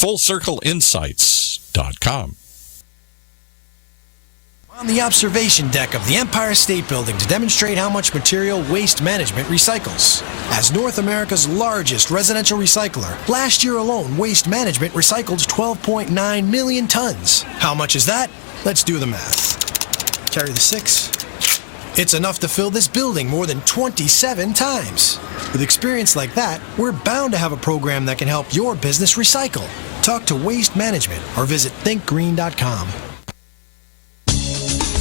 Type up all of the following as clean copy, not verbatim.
FullCircleInsights.com. On the observation deck of the Empire State Building to demonstrate how much material Waste Management recycles. As North America's largest residential recycler, last year alone, Waste Management recycled 12.9 million tons. How much is that? Let's do the math. Carry the 6. It's enough to fill this building more than 27 times. With experience like that, we're bound to have a program that can help your business recycle. Talk to Waste Management or visit thinkgreen.com.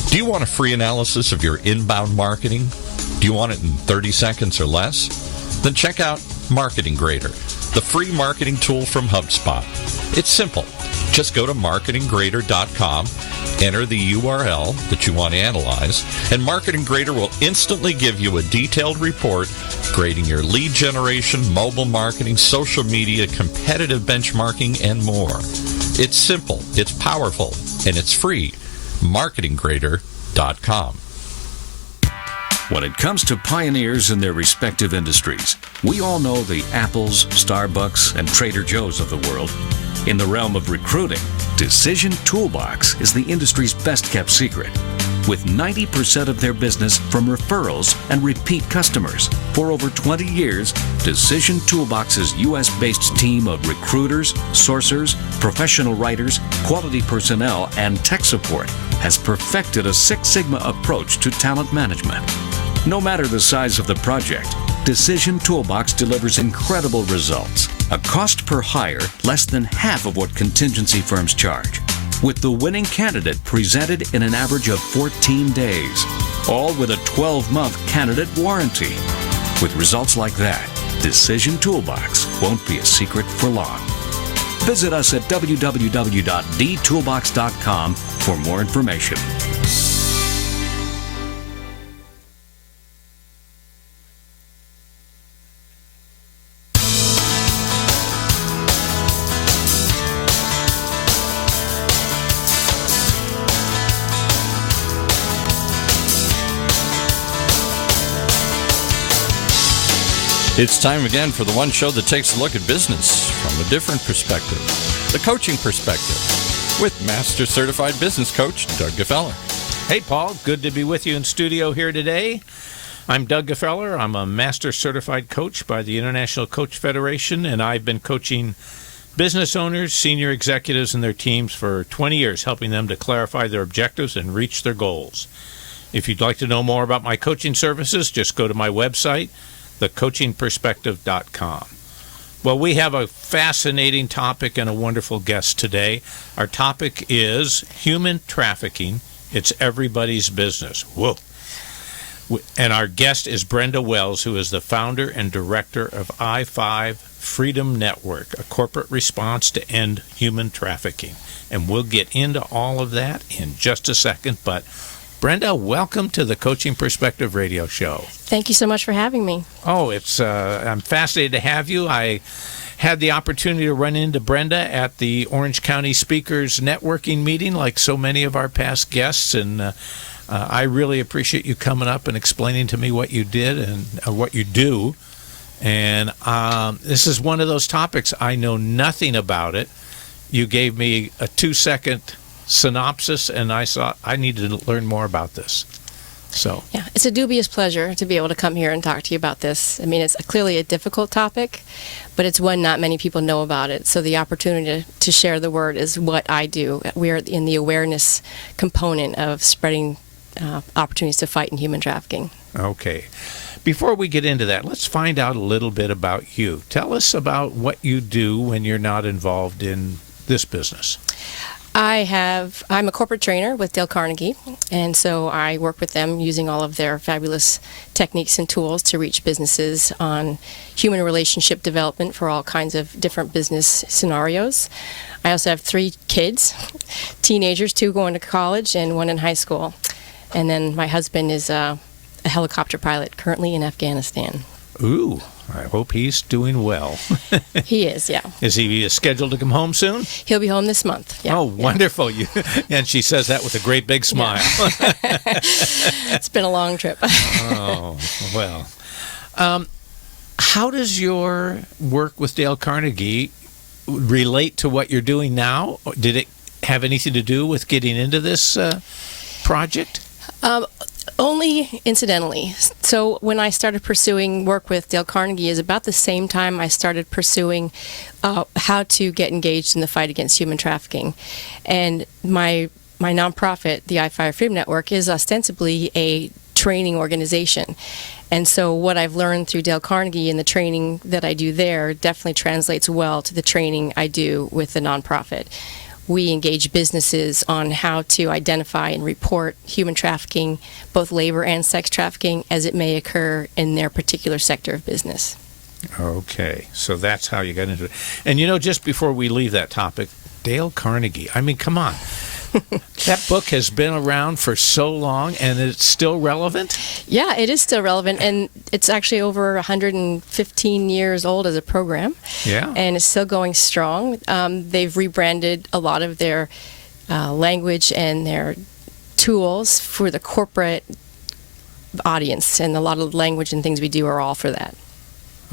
Do you want a free analysis of your inbound marketing? Do you want it in 30 seconds or less? Then check out Marketing Grader, the free marketing tool from HubSpot. It's simple. Just go to marketinggrader.com, enter the URL that you want to analyze, and Marketing Grader will instantly give you a detailed report grading your lead generation, mobile marketing, social media, competitive benchmarking, and more. It's simple, it's powerful, and it's free. marketinggrader.com. When it comes to pioneers in their respective industries, we all know the Apples, Starbucks, and Trader Joe's of the world. In the realm of recruiting, Decision Toolbox is the industry's best-kept secret, with 90% of their business from referrals and repeat customers. For over 20 years, Decision Toolbox's U.S.-based team of recruiters, sourcers, professional writers, quality personnel, and tech support has perfected a Six Sigma approach to talent management. No matter the size of the project, Decision Toolbox delivers incredible results. A cost per hire less than half of what contingency firms charge, with the winning candidate presented in an average of 14 days, all with a 12-month candidate warranty. With results like that, Decision Toolbox won't be a secret for long. Visit us at www.dtoolbox.com for more information. It's time again for the one show that takes a look at business from a different perspective, the coaching perspective, with Master Certified Business Coach Doug Gfeller. Hey, Paul. Good to be with you in studio here today. I'm Doug Gfeller. I'm a Master Certified Coach by the International Coach Federation, and I've been coaching business owners, senior executives, and their teams for 20 years, helping them to clarify their objectives and reach their goals. If you'd like to know more about my coaching services, just go to my website, thecoachingperspective.com. Well, we have a fascinating topic and a wonderful guest today. Our topic is human trafficking. It's everybody's business. Whoa. And our guest is Brenda Wells, who is the founder and director of I-5 Freedom Network, a corporate response to end human trafficking. And we'll get into all of that in just a second. But Brenda, welcome to the Coaching Perspective Radio Show. Thank you so much for having me. Oh, I'm fascinated to have you. I had the opportunity to run into Brenda at the Orange County Speakers Networking meeting, like so many of our past guests, and I really appreciate you coming up and explaining to me what you did and what you do. And this is one of those topics I know nothing about it. You gave me a 2-second synopsis, and I thought I needed to learn more about this. So yeah, it's a dubious pleasure to be able to come here and talk to you about this. I mean, it's clearly a difficult topic, but it's one not many people know about it. So the opportunity to share the word is what I do. We're in the awareness component of spreading opportunities to fight in human trafficking. Okay. Before we get into that, let's find out a little bit about you. Tell us about what you do when you're not involved in this business. I'm a corporate trainer with Dale Carnegie, and so I work with them using all of their fabulous techniques and tools to reach businesses on human relationship development for all kinds of different business scenarios. I also have 3 kids, teenagers, 2 going to college and 1 in high school. And then my husband is a helicopter pilot currently in Afghanistan. Ooh, I hope he's doing well. He is, yeah. Is he scheduled to come home soon? He'll be home this month. Yeah. Oh, wonderful. Yeah. And she says that with a great big smile. Yeah. It's been a long trip. Oh, well. How does your work with Dale Carnegie relate to what you're doing now? Did it have anything to do with getting into this project? Only incidentally. So when I started pursuing work with Dale Carnegie is about the same time I started pursuing how to get engaged in the fight against human trafficking. And my nonprofit, the I-5 Freedom Network, is ostensibly a training organization. And so what I've learned through Dale Carnegie and the training that I do there definitely translates well to the training I do with the nonprofit. We engage businesses on how to identify and report human trafficking, both labor and sex trafficking, as it may occur in their particular sector of business. Okay, so that's how you got into it. And just before we leave that topic, Dale Carnegie, I mean, come on. That book has been around for so long, and it's still relevant? Yeah, it is still relevant, and it's actually over 115 years old as a program. Yeah. And it's still going strong. They've rebranded a lot of their language and their tools for the corporate audience, and a lot of the language and things we do are all for that.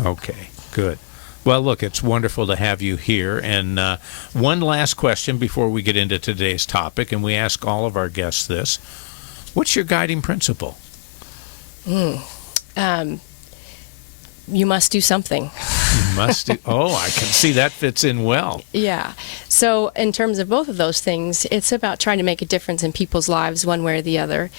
Okay, good. Well, look, it's wonderful to have you here. And one last question before we get into today's topic, and we ask all of our guests this. What's your guiding principle? You must do something. You must do. Oh, I can see that fits in well. Yeah. So in terms of both of those things, it's about trying to make a difference in people's lives one way or the other.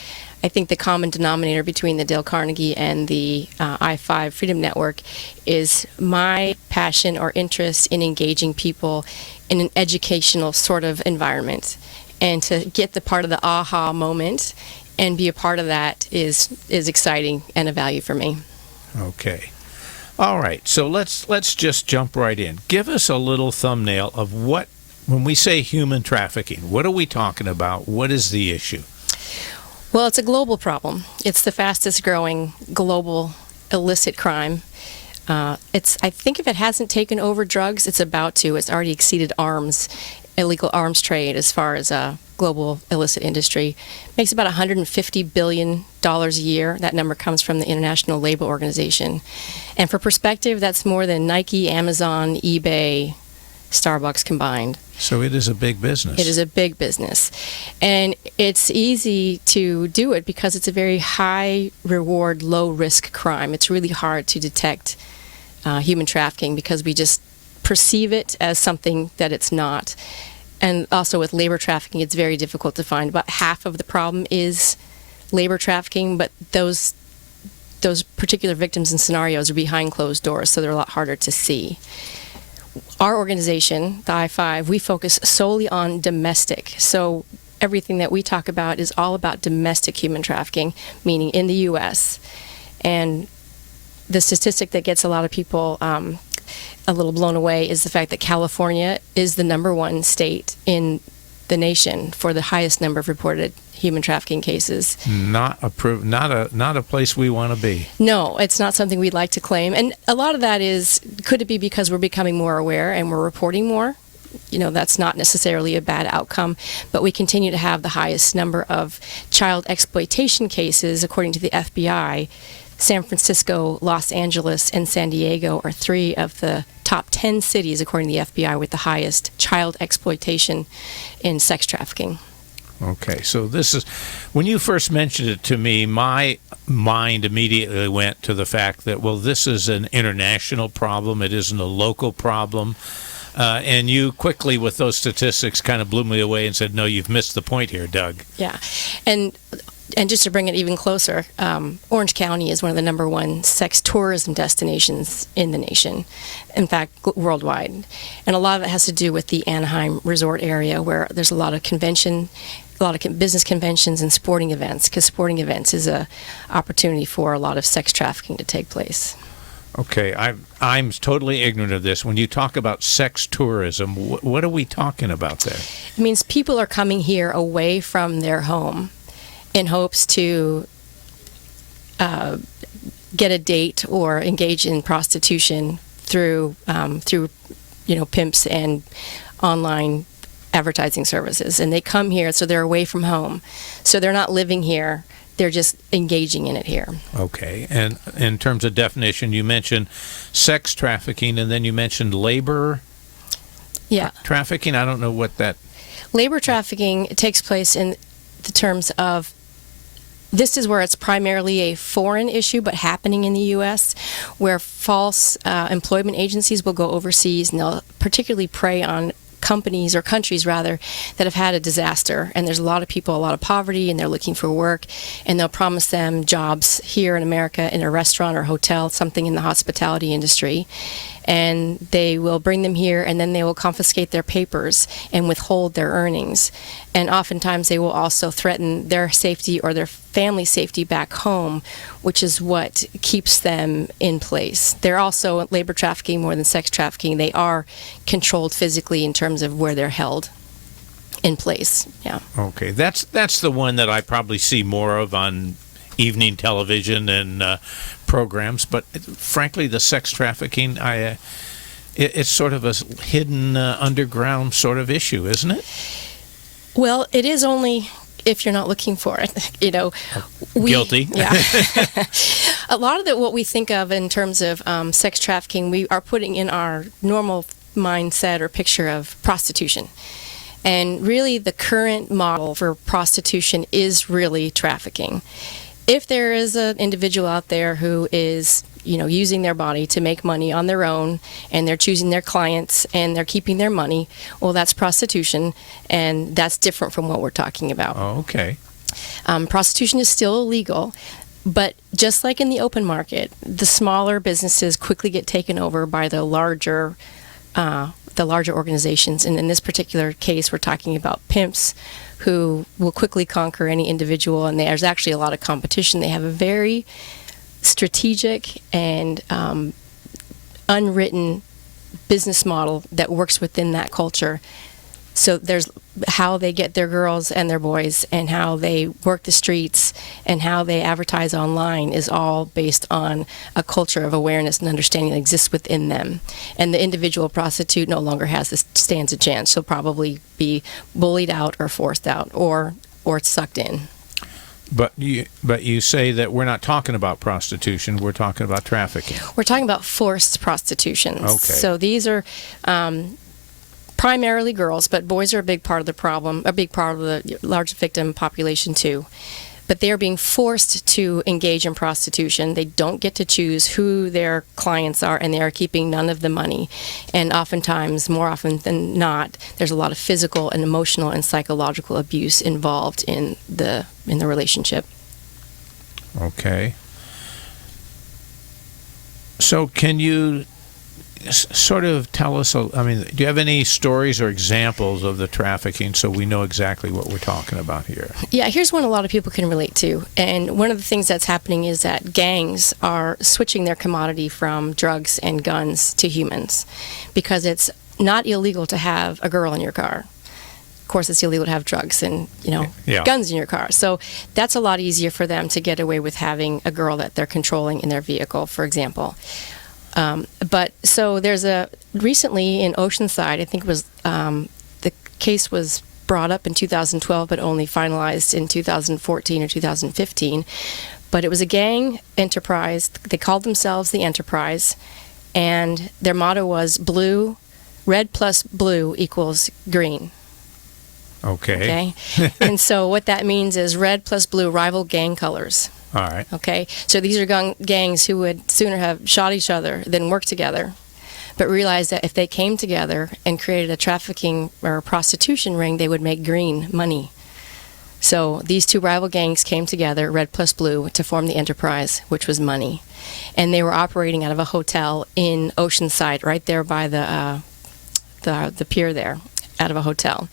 I think the common denominator between the Dale Carnegie and the I-5 Freedom Network is my passion or interest in engaging people in an educational sort of environment. And to get the part of the aha moment and be a part of that is exciting and a value for me. Okay. All right. So let's just jump right in. Give us a little thumbnail of what, when we say human trafficking, what are we talking about? What is the issue? Well, it's a global problem. It's the fastest growing global illicit crime. I think if it hasn't taken over drugs, it's about to. It's already exceeded illegal arms trade as far as a global illicit industry. Makes about $150 billion a year. That number comes from the International Labor Organization. And for perspective, that's more than Nike, Amazon, eBay, Starbucks combined. So it is a big business. It is a big business. And it's easy to do it because it's a very high reward, low risk crime. It's really hard to detect human trafficking because we just perceive it as something that it's not. And also with labor trafficking, it's very difficult to find. About half of the problem is labor trafficking, but those particular victims and scenarios are behind closed doors, so they're a lot harder to see. Our organization, the I-5, we focus solely on domestic. So everything that we talk about is all about domestic human trafficking, meaning in the U.S. And the statistic that gets a lot of people a little blown away is the fact that California is the #1 state in the nation for the highest number of reported human trafficking cases. Not a place we want to be. No, it's not something we'd like to claim. And a lot of that could it be because we're becoming more aware and we're reporting more? That's not necessarily a bad outcome, but we continue to have the highest number of child exploitation cases, according to the FBI. San Francisco, Los Angeles, and San Diego are 3 of the top 10 cities, according to the FBI, with the highest child exploitation in sex trafficking. Okay, so this is, when you first mentioned it to me, my mind immediately went to the fact that, well, this is an international problem. It isn't a local problem. And you quickly, with those statistics, kind of blew me away and said, no, you've missed the point here, Doug. Yeah, and just to bring it even closer, Orange County is one of the #1 sex tourism destinations in the nation, in fact, worldwide. And a lot of it has to do with the Anaheim resort area, where there's a lot of business conventions and sporting events, because sporting events is a opportunity for a lot of sex trafficking to take place. Okay, I'm totally ignorant of this. When you talk about sex tourism, what are we talking about there? It means people are coming here away from their home in hopes to get a date or engage in prostitution through pimps and online advertising services. And they come here, so they're away from home. So they're not living here. They're just engaging in it here. Okay. And in terms of definition, you mentioned sex trafficking, and then you mentioned labor. Yeah. Trafficking, I don't know what that... Labor trafficking takes place in the terms of, this is where it's primarily a foreign issue, but happening in the U.S., where false employment agencies will go overseas and they'll particularly prey on companies, or countries rather, that have had a disaster, and there's a lot of people, a lot of poverty, and they're looking for work, and they'll promise them jobs here in America in a restaurant or hotel, something in the hospitality industry, and they will bring them here, and then they will confiscate their papers and withhold their earnings. And oftentimes they will also threaten their safety or their family's safety back home, which is what keeps them in place. They're also labor trafficking more than sex trafficking. They are controlled physically in terms of where they're held in place. Yeah. Okay, that's the one that I probably see more of on evening television and programs. But frankly, the sex trafficking, it's sort of a hidden underground sort of issue, isn't it? Well, it is only if you're not looking for it. Guilty. Yeah. A lot of what we think of in terms of sex trafficking, we are putting in our normal mindset or picture of prostitution. And really, the current model for prostitution is really trafficking. If there is an individual out there who is, using their body to make money on their own, and they're choosing their clients and they're keeping their money, well, that's prostitution, and that's different from what we're talking about. Oh, okay. Prostitution is still illegal, but just like in the open market, the smaller businesses quickly get taken over by the larger organizations. And in this particular case, we're talking about pimps who will quickly conquer any individual, and there's actually a lot of competition. They have a very strategic and unwritten business model that works within that culture. So there's how they get their girls and their boys, and how they work the streets, and how they advertise online is all based on a culture of awareness and understanding that exists within them. And the individual prostitute no longer stands a chance. She'll probably be bullied out or forced out or sucked in. But you say that we're not talking about prostitution, we're talking about trafficking. We're talking about forced prostitutions. Okay. So these are primarily girls, but boys are a big part of the problem, a big part of the large victim population too. But they are being forced to engage in prostitution. They don't get to choose who their clients are, and they are keeping none of the money. And oftentimes, more often than not, there's a lot of physical and emotional and psychological abuse involved in the relationship. Okay. So can you sort of tell us, do you have any stories or examples of the trafficking so we know exactly what we're talking about here? Yeah, here's one a lot of people can relate to. And one of the things that's happening is that gangs are switching their commodity from drugs and guns to humans, because it's not illegal to have a girl in your car. Of course, it's illegal to have drugs and, guns in your car. So that's a lot easier for them to get away with having a girl that they're controlling in their vehicle, for example. But so there's recently in Oceanside, I think it was, the case was brought up in 2012, but only finalized in 2014 or 2015. But it was a gang enterprise. They called themselves the Enterprise, and their motto was red plus blue equals green. Okay. And so what that means is red plus blue, rival gang colors. All right. Okay, so these are gangs who would sooner have shot each other than work together, but realized that if they came together and created a trafficking or a prostitution ring, they would make green money. So these two rival gangs came together, red plus blue, to form the Enterprise, which was money. And they were operating out of a hotel in Oceanside, right there by the pier there, out of a hotel.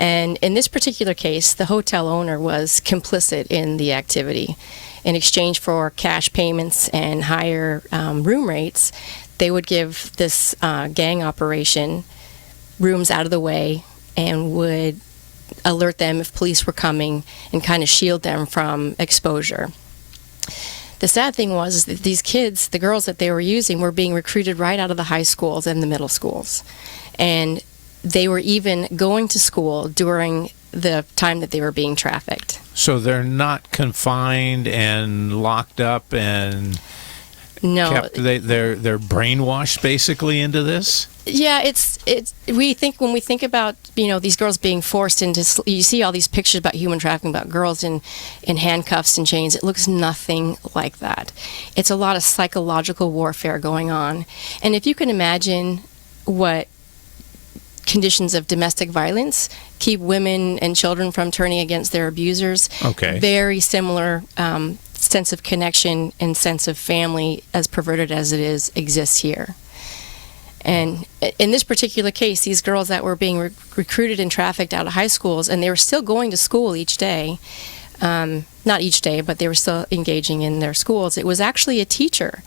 And in this particular case, the hotel owner was complicit in the activity. In exchange for cash payments and higher room rates, they would give this gang operation rooms out of the way and would alert them if police were coming and kind of shield them from exposure. The sad thing was that these kids, the girls that they were using, were being recruited right out of the high schools and the middle schools. And they were even going to school during the time that they were being trafficked. So they're not confined and locked up, and No. They're brainwashed basically into this? Yeah, when we think about these girls being forced into, you see all these pictures about human trafficking, about girls in handcuffs and chains. It looks nothing like that. It's a lot of psychological warfare going on, and if you can imagine what conditions of domestic violence keep women and children from turning against their abusers, very similar sense of connection and sense of family, as perverted as it is, exists here. And in this particular case, these girls that were being recruited and trafficked out of high schools, and they were still going to school each day, not each day, but they were still engaging in their schools. It was actually a teacher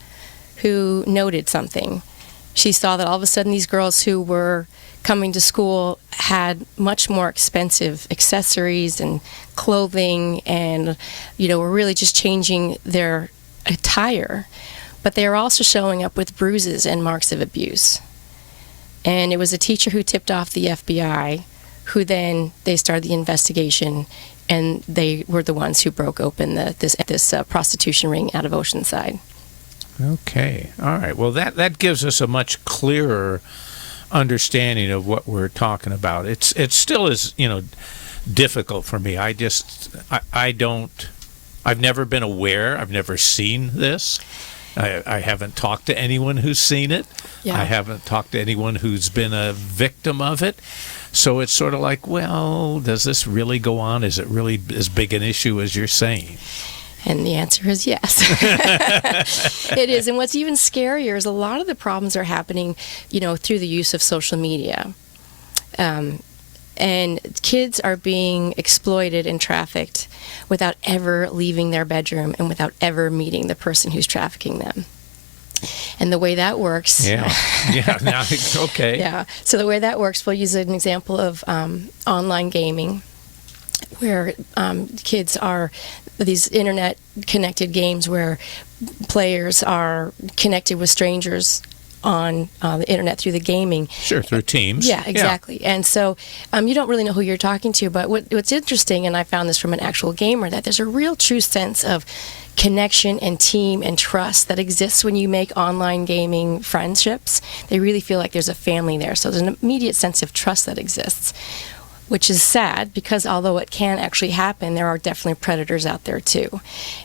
who noted something. She saw that all of a sudden these girls who were coming to school had much more expensive accessories and clothing, and were really just changing their attire. But they were also showing up with bruises and marks of abuse. And it was a teacher who tipped off the FBI, who then they started the investigation, and they were the ones who broke open this prostitution ring out of Oceanside. Okay, all right. Well, that gives us a much clearer understanding of what we're talking about. It still is difficult for me. I've never been aware. I've never seen this. I haven't talked to anyone who's seen it. Yeah. I haven't talked to anyone who's been a victim of it. So it's sort of like, well, does this really go on? Is it really as big an issue as you're saying? And the answer is yes. It is. And what's even scarier is a lot of the problems are happening, through the use of social media. And kids are being exploited and trafficked without ever leaving their bedroom and without ever meeting the person who's trafficking them. And the way that works... Yeah. Now, okay. Yeah. So the way that works, we'll use an example of online gaming, where kids are... these internet-connected games where players are connected with strangers on the internet through the gaming. Sure, through teams. Yeah, exactly. Yeah. And so you don't really know who you're talking to, but what's interesting, and I found this from an actual gamer, that there's a real true sense of connection and team and trust that exists when you make online gaming friendships. They really feel like there's a family there. So there's an immediate sense of trust that exists, which is sad, because although it can actually happen, there are definitely predators out there too.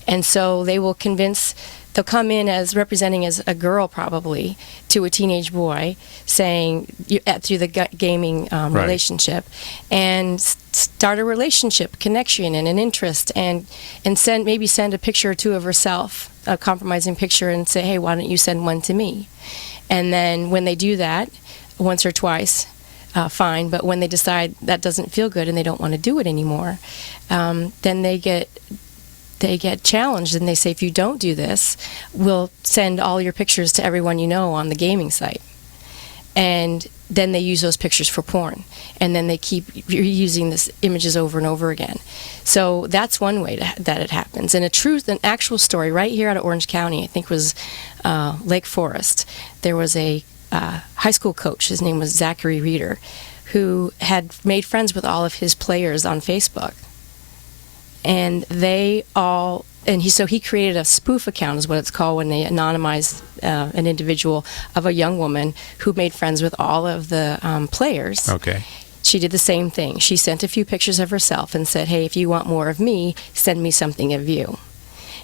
And so they'll come in as representing as a girl, probably, to a teenage boy, saying through the gaming relationship, and start a relationship, connection, and an interest, and send a picture or two of herself, a compromising picture, and say, hey, why don't you send one to me? And then when they do that once or twice, fine. But when they decide that doesn't feel good and they don't want to do it anymore, then they get challenged, and they say, if you don't do this, we'll send all your pictures to everyone you know on the gaming site. And then they use those pictures for porn, and then they keep reusing these images over and over again. So that's one way that it happens. And an actual story right here out of Orange County, I think was Lake Forest. There was a high school coach, his name was Zachary Reeder, who had made friends with all of his players on Facebook. And he created a spoof account, is what it's called, when they anonymize an individual, of a young woman who made friends with all of the players. Okay. She did the same thing. She sent a few pictures of herself and said, hey, if you want more of me, send me something of you.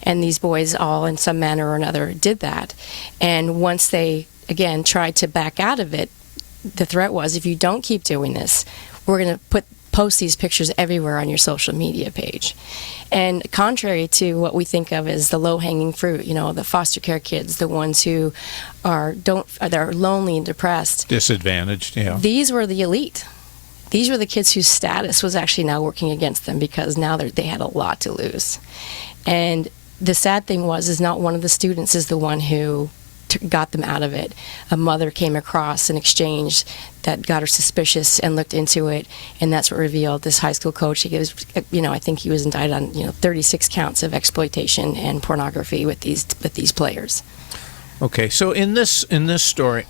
And these boys all, in some manner or another, did that. And once they, again, tried to back out of it, the threat was, if you don't keep doing this, we're going to post these pictures everywhere on your social media page. And contrary to what we think of as the low-hanging fruit, the foster care kids, the ones who they're lonely and depressed, disadvantaged, yeah. These were the elite. These were the kids whose status was actually now working against them, because now they had a lot to lose. And the sad thing is not one of the students is the one who got them out of it. A mother came across an exchange that got her suspicious and looked into it, and that's what revealed this high school coach. I think he was indicted on 36 counts of exploitation and pornography with these players. Okay, so in this story,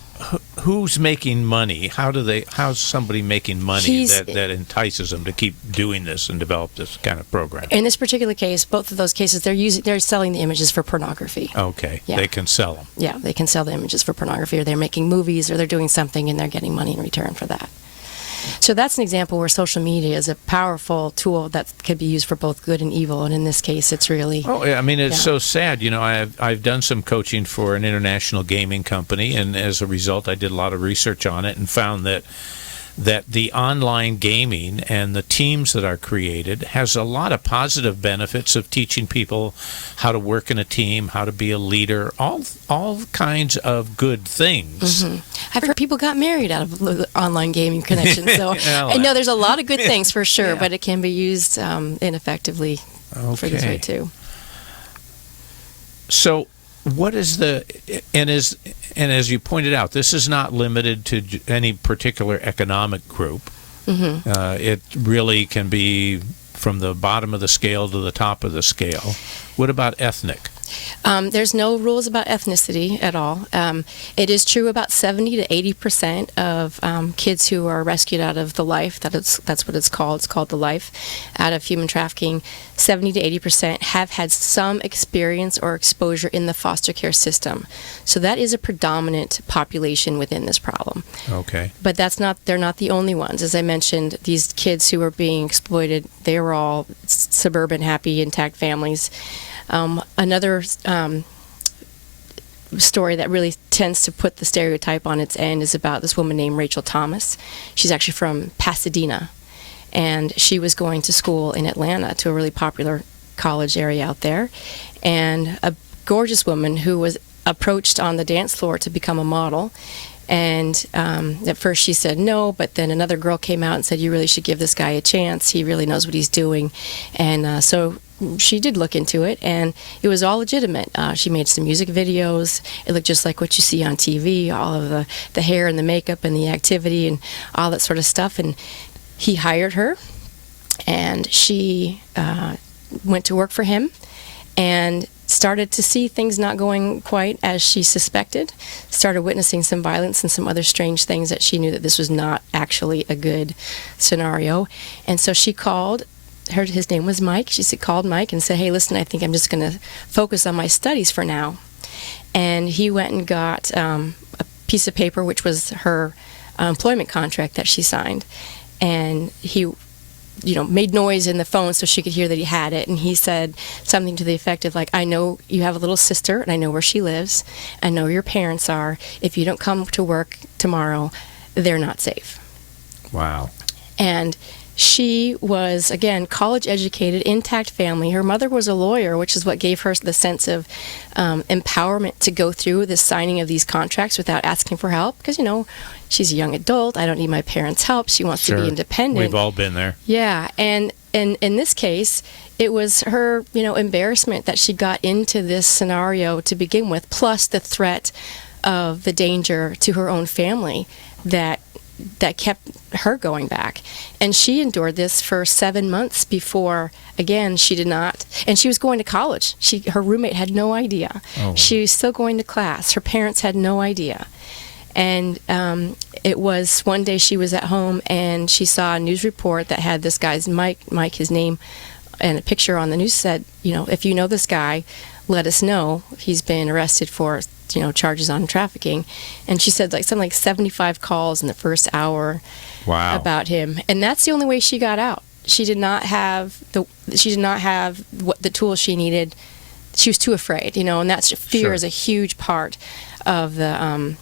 who's making money? How's somebody making money that entices them to keep doing this and develop this kind of program? In this particular case, both of those cases, they're selling the images for pornography. Okay, yeah. They can sell them. Yeah, they can sell the images for pornography, or they're making movies, or they're doing something and they're getting money in return for that. So that's an example where social media is a powerful tool that could be used for both good and evil, and in this case, it's really... Oh, yeah, I mean, it's so sad. You know, I've done some coaching for an international gaming company, and as a result, I did a lot of research on it and found that the online gaming and the teams that are created has a lot of positive benefits of teaching people how to work in a team, how to be a leader, all kinds of good things. Mm-hmm. I've heard people got married out of online gaming connections. So I know there's a lot of good things for sure, but it can be used ineffectively for this way too. So what is and as you pointed out, this is not limited to any particular economic group. Mm-hmm. It really can be from the bottom of the scale to the top of the scale. What about ethnic? There's no rules about ethnicity at all. It is true about 70 to 80% of kids who are rescued out of the life, that's what it's called. It's called the life, out of human trafficking. 70 to 80% have had some experience or exposure in the foster care system. So that is a predominant population within this problem. Okay. But they're not the only ones. As I mentioned, these kids who are being exploited, they were all suburban, happy, intact families. Another story that really tends to put the stereotype on its end is about this woman named Rachel Thomas. She's actually from Pasadena, and she was going to school in Atlanta, to a really popular college area out there, and a gorgeous woman who was approached on the dance floor to become a model. And at first she said no, but then another girl came out and said, you really should give this guy a chance. He really knows what he's doing. And so she did look into it, and it was all legitimate. She made some music videos. It looked just like what you see on TV, all of the hair and the makeup and the activity and all that sort of stuff. And he hired her, and she went to work for him and started to see things not going quite as she suspected, started witnessing some violence and some other strange things that she knew that this was not actually a good scenario. And so she called, his name was Mike, called Mike and said, hey, listen, I think I'm just going to focus on my studies for now. And he went and got a piece of paper, which was her employment contract that she signed. And he made noise in the phone so she could hear that he had it. And he said something to the effect of, like, I know you have a little sister, and I know where she lives. I know where your parents are. If you don't come to work tomorrow, they're not safe. Wow. And she was, again, college-educated, intact family. Her mother was a lawyer, which is what gave her the sense of empowerment to go through the signing of these contracts without asking for help. Because, she's a young adult. I don't need my parents' help. She wants to be independent. We've all been there. Yeah. And in this case, it was her, embarrassment that she got into this scenario to begin with, plus the threat of the danger to her own family that kept her going back. And she endured this for 7 months before, again, she did not, and she was going to college. Her roommate had no idea. Oh. She was still going to class. Her parents had no idea. And it was one day she was at home and she saw a news report that had this guy's Mike, his name, and a picture on the news said, if you know this guy, let us know. He's been arrested for charges on trafficking. And she said something like 75 calls in the first hour. Wow. About him. And that's the only way she got out. She did not have the tools she needed. She was too afraid, and that's fear is a huge part of the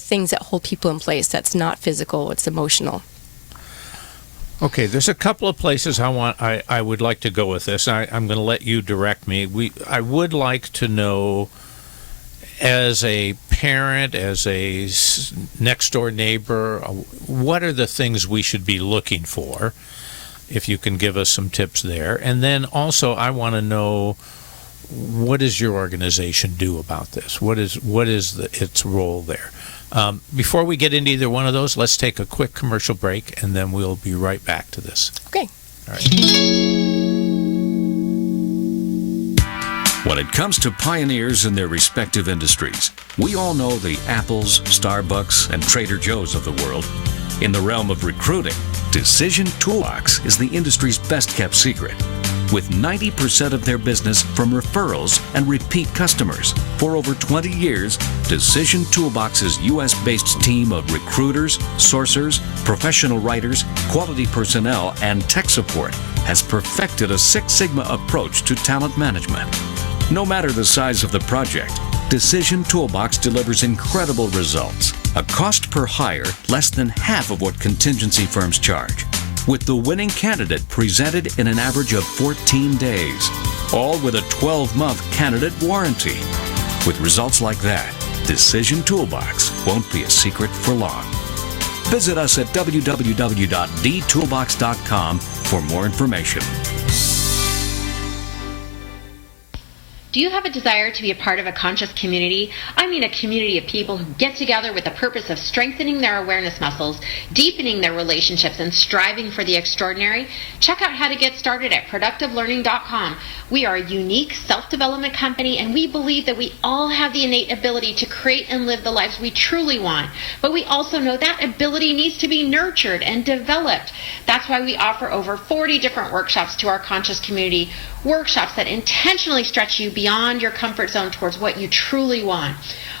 things that hold people in place. That's not physical, it's emotional. Okay, there's a couple of places I would like to go with this. I'm going to let you direct me. I would like to know, as a parent, as a next-door neighbor, what are the things we should be looking for, if you can give us some tips there. And then also I want to know, what does your organization do about this? What is its role there? Before we get into either one of those, let's take a quick commercial break, and then we'll be right back to this. Okay. All right. When it comes to pioneers in their respective industries, we all know the Apples, Starbucks, and Trader Joe's of the world. In the realm of recruiting, Decision Toolbox is the industry's best-kept secret, with 90% of their business from referrals and repeat customers. For over 20 years, Decision Toolbox's U.S.-based team of recruiters, sourcers, professional writers, quality personnel, and tech support has perfected a Six Sigma approach to talent management. No matter the size of the project, Decision Toolbox delivers incredible results. A cost per hire less than half of what contingency firms charge, with the winning candidate presented in an average of 14 days, all with a 12-month candidate warranty. With results like that, Decision Toolbox won't be a secret for long. Visit us at www.dtoolbox.com for more information. Do you have a desire to be a part of a conscious community? I mean a community of people who get together with the purpose of strengthening their awareness muscles, deepening their relationships, and striving for the extraordinary? Check out how to get started at productivelearning.com. We are a unique self-development company, and we believe that we all have the innate ability to create and live the lives we truly want. But we also know that ability needs to be nurtured and developed. That's why we offer over 40 different workshops to our conscious community, workshops that intentionally stretch you beyond your comfort zone towards what you truly want.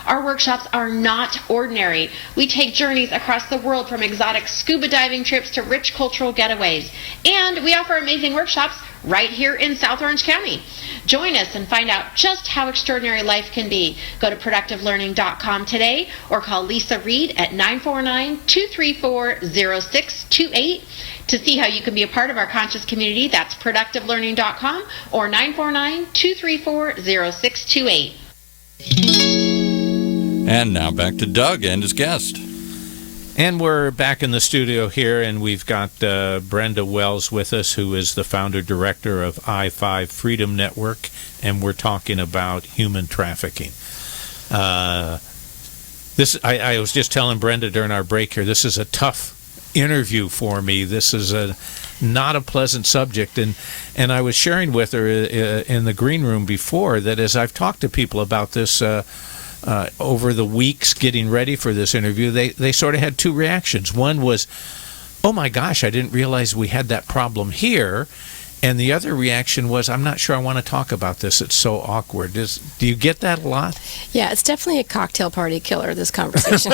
Our workshops are not ordinary. We take journeys across the world, from exotic scuba diving trips to rich cultural getaways. And we offer amazing workshops right here in South Orange County. Join us and find out just how extraordinary life can be. Go to productivelearning.com today or call Lisa Reed at 949-234-0628 to see how you can be a part of our conscious community. That's productivelearning.com or 949-234-0628. And now back to Doug and his guest. And we're back in the studio here, and we've got Brenda Wells with us, who is the founder-director of I-5 Freedom Network, and we're talking about human trafficking. I was just telling Brenda during our break here, this is a tough interview for me. This is not a pleasant subject, and I was sharing with her in the green room before that as I've talked to people about this over the weeks getting ready for this interview, they sort of had two reactions. One was, oh my gosh, I didn't realize we had that problem here. And the other reaction was, I'm not sure I want to talk about this. It's so awkward. Do you get that a lot? Yeah, it's definitely a cocktail party killer, this conversation.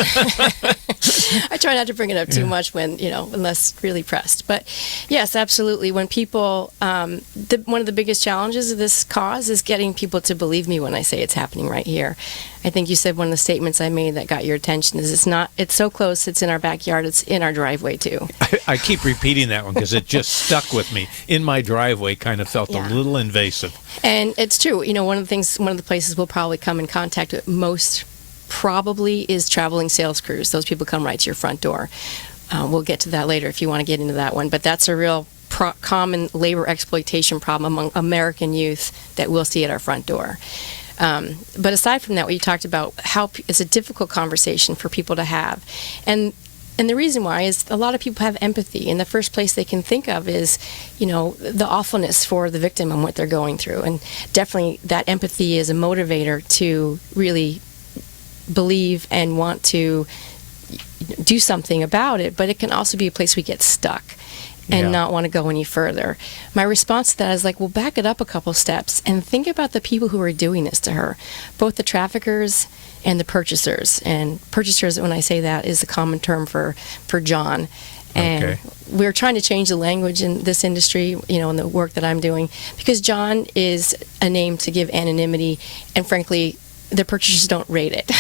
I try not to bring it up too much when, unless really pressed. But yes, absolutely. When people, one of the biggest challenges of this cause is getting people to believe me when I say it's happening right here. I think you said one of the statements I made that got your attention is it's so close, it's in our backyard, it's in our driveway too. I keep repeating that one because it just stuck with me. In my driveway kind of felt a little invasive. And it's true. One of the places we'll probably come in contact with most probably is traveling sales crews. Those people come right to your front door. We'll get to that later if you want to get into that one. But that's a real common labor exploitation problem among American youth that we'll see at our front door. But aside from that, what you talked about, how it's a difficult conversation for people to have. And the reason why is a lot of people have empathy. And the first place they can think of is, the awfulness for the victim and what they're going through. And definitely that empathy is a motivator to really believe and want to do something about it. But it can also be a place we get stuck and not want to go any further. My response to that is well, back it up a couple steps and think about the people who are doing this to her, both the traffickers and the purchasers. And purchasers, when I say that, is a common term for John. And we're trying to change the language in this industry, in the work that I'm doing, because John is a name to give anonymity, and frankly, the purchasers don't rate it.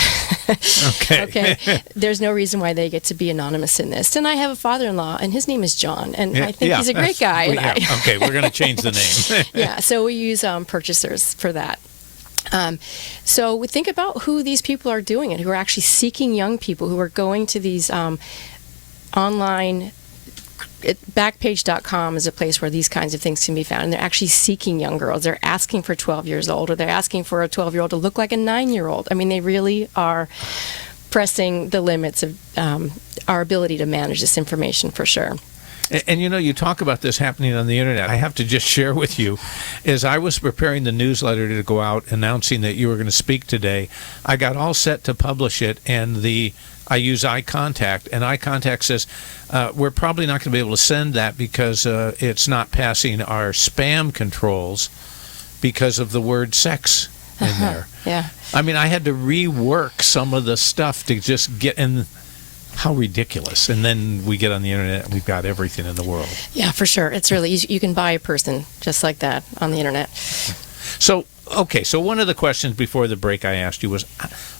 Okay. There's no reason why they get to be anonymous in this. And I have a father-in-law, and his name is John, and I think he's a great guy. Okay, we're going to change the name. So we use purchasers for that. So we think about who these people are doing it, who are actually seeking young people, who are going to these online. Backpage.com is a place where these kinds of things can be found, and they're actually seeking young girls. They're asking for 12 years old, or they're asking for a 12-year-old to look like a 9-year-old. I mean, they really are pressing the limits of our ability to manage this information for sure. And you talk about this happening on the internet. I have to just share with you, as I was preparing the newsletter to go out announcing that you were going to speak today, I got all set to publish it, and I use iContact, and iContact says, we're probably not going to be able to send that because it's not passing our spam controls because of the word sex in there. Yeah. I mean, I had to rework some of the stuff to just get in. How ridiculous. And then we get on the internet and we've got everything in the world. Yeah, for sure. It's really, you can buy a person just like that on the internet. So, okay, so one of the questions before the break I asked you was,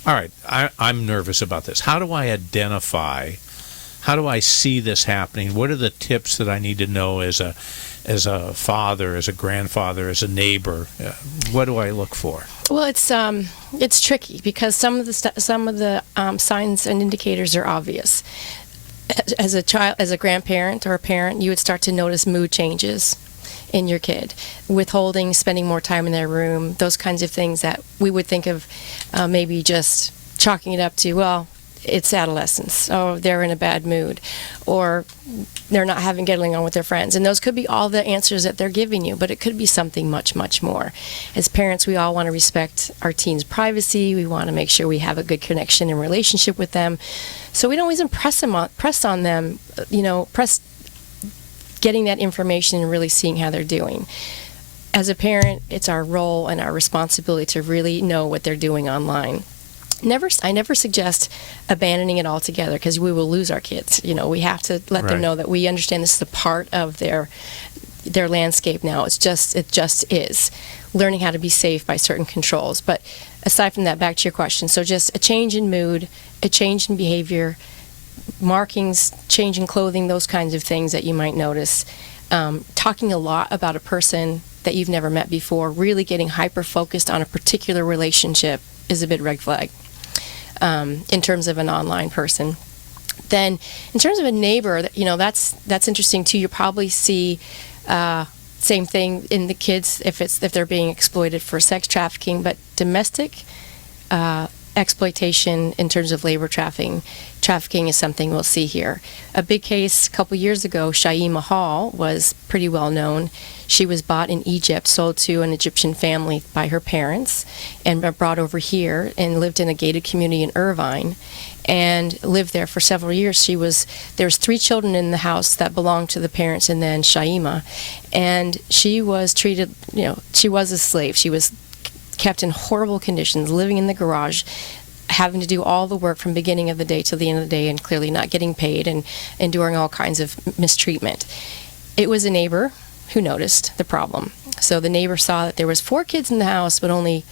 all right, I'm nervous about this. How do I identify, how do I see this happening? What are the tips that I need to know as a father, as a grandfather, as a neighbor? What do I look for? Well, it's tricky because some of the signs and indicators are obvious. As a child, as a grandparent or a parent, you would start to notice mood changes in your kid, withholding, spending more time in their room, those kinds of things that we would think of maybe just chalking it up to, well, it's adolescence, or they're in a bad mood, or they're not getting on with their friends. And those could be all the answers that they're giving you, but it could be something much, much more. As parents, we all want to respect our teens' privacy. We want to make sure we have a good connection and relationship with them. So we don't always press on them, getting that information and really seeing how they're doing. As a parent, it's our role and our responsibility to really know what they're doing online. I never suggest abandoning it altogether because we will lose our kids. We have to let them know that we understand this is a part of their landscape now. It just is. Learning how to be safe by certain controls. But aside from that, back to your question. So just a change in mood, a change in behavior, markings, change in clothing, those kinds of things that you might notice. Talking a lot about a person that you've never met before, really getting hyper-focused on a particular relationship is a big red flag. In terms of an online person. Then, in terms of a neighbor, that's interesting too. You probably see same thing in the kids if they're being exploited for sex trafficking, but domestic exploitation in terms of labor trafficking is something we'll see here. A big case a couple years ago, Shaima Hall was pretty well known. She was bought in Egypt, sold to an Egyptian family by her parents, and brought over here and lived in a gated community in Irvine and lived there for several years. There's 3 children in the house that belonged to the parents and then Shaima, and she was treated, she was a slave. She was kept in horrible conditions, living in the garage, having to do all the work from beginning of the day to the end of the day and clearly not getting paid and enduring all kinds of mistreatment. It was a neighbor who noticed the problem. So the neighbor saw that there was 4 kids in the house, but only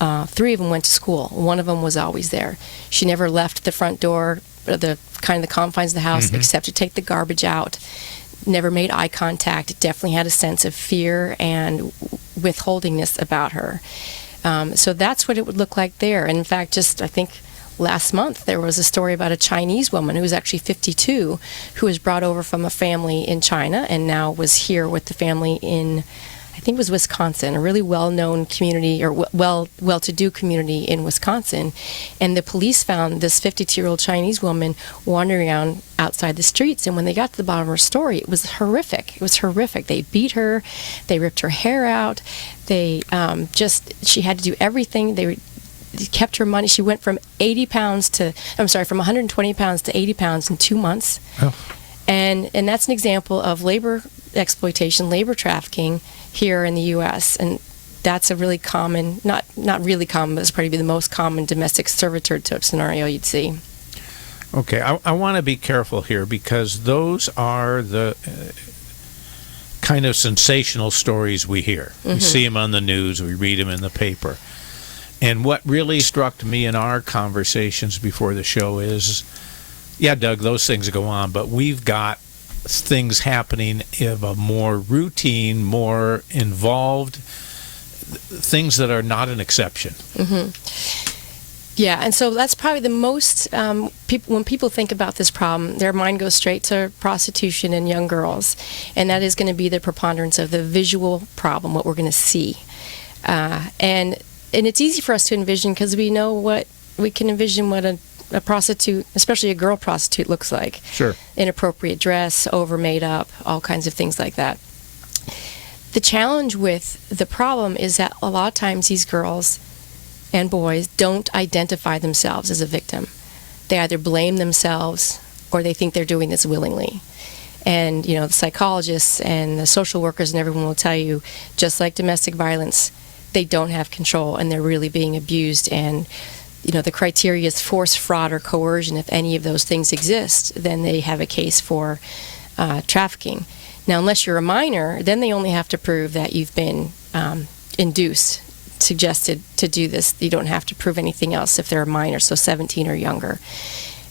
3 of them went to school. One of them was always there. She never left the front door, the confines of the house, except to take the garbage out. Never made eye contact. Definitely had a sense of fear and withholdingness about her. So that's what it would look like there. And in fact, I think last month there was a story about a Chinese woman who was actually 52 who was brought over from a family in China and now was here with the family in, I think it was Wisconsin, a really well-known community or well-to-do community in Wisconsin. And the police found this 52-year-old Chinese woman wandering around outside the streets. And when they got to the bottom of her story, it was horrific. It was horrific. They beat her. They ripped her hair out. They she had to do everything. They kept her money. She went from 120 pounds to 80 pounds in 2 months. Oh. And that's an example of labor exploitation, labor trafficking here in the U.S. And that's a really common, not really common, but it's probably the most common domestic servitor type scenario you'd see. Okay, I want to be careful here because those are the kind of sensational stories we hear. Mm-hmm. We see them on the news, we read them in the paper. And what really struck me in our conversations before the show is, yeah, Doug, those things go on, but we've got things happening of a more routine, more involved, things that are not an exception. Mm-hmm. Yeah, and so that's probably the most, when people think about this problem, their mind goes straight to prostitution and young girls, and that is going to be the preponderance of the visual problem, what we're going to see. And it's easy for us to envision because we can envision what a prostitute, especially a girl prostitute, looks like. Sure. Inappropriate dress, over made up, all kinds of things like that. The challenge with the problem is that a lot of times these girls and boys don't identify themselves as a victim. They either blame themselves or they think they're doing this willingly. And, the psychologists and the social workers and everyone will tell you, just like domestic violence, they don't have control and they're really being abused. And, the criteria is force, fraud, or coercion. If any of those things exist, then they have a case for trafficking. Now, unless you're a minor, then they only have to prove that you've been induced, suggested to do this. You don't have to prove anything else if they're a minor, so 17 or younger.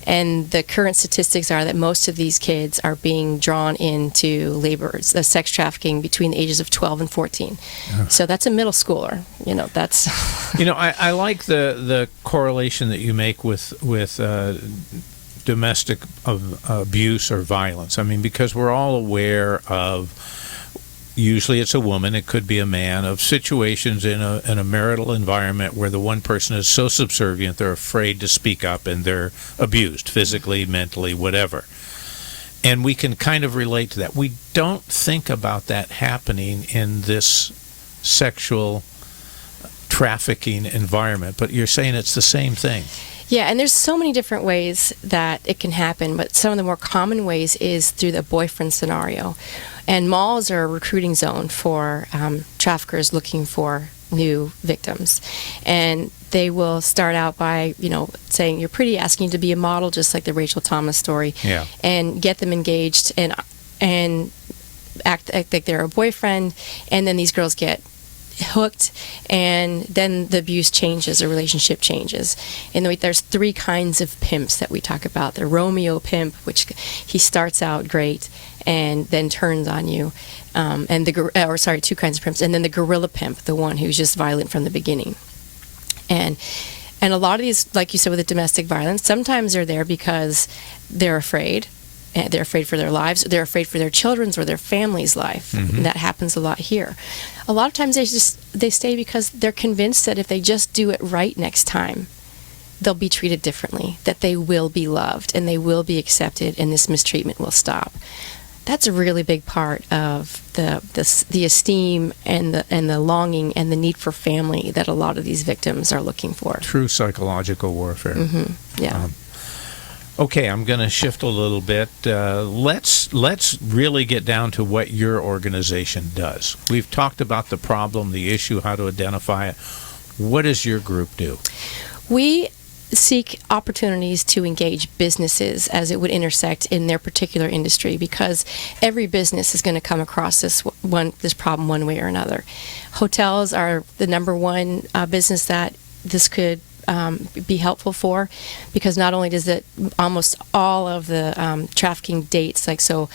And the current statistics are that most of these kids are being drawn into the sex trafficking between the ages of 12 and 14. So that's a middle schooler. That's... I like the correlation that you make with domestic abuse or violence. I mean, because we're all aware of, usually it's a woman, it could be a man, of situations in a marital environment where the one person is so subservient they're afraid to speak up and they're abused physically, mentally, whatever. And we can kind of relate to that. We don't think about that happening in this sexual trafficking environment, but you're saying it's the same thing. Yeah, and there's so many different ways that it can happen, but some of the more common ways is through the boyfriend scenario. And malls are a recruiting zone for traffickers looking for new victims. And they will start out by, saying, you're pretty, asking to be a model, just like the Rachel Thomas story. Yeah. And get them engaged and act like they're a boyfriend. And then these girls get hooked, and then the abuse changes, the relationship changes. And there's 3 kinds of pimps that we talk about. The Romeo pimp, which he starts out great and then turns on you, and 2 kinds of pimps, and then the gorilla pimp, the one who's just violent from the beginning. And a lot of these, like you said with the domestic violence, sometimes they're there because they're afraid. They're afraid for their lives. They're afraid for their children's or their family's life. Mm-hmm. And that happens a lot here. A lot of times they stay because they're convinced that if they just do it right next time, they'll be treated differently, that they will be loved and they will be accepted, and this mistreatment will stop. That's a really big part of the esteem and the longing and the need for family that a lot of these victims are looking for. True psychological warfare. Mm-hmm. Yeah. Okay, I'm going to shift a little bit. Let's really get down to what your organization does. We've talked about the problem, the issue, how to identify it. What does your group do? We seek opportunities to engage businesses as it would intersect in their particular industry, because every business is going to come across this problem one way or another. Hotels are the number one business that this could be helpful because not only does it almost all of the trafficking dates, a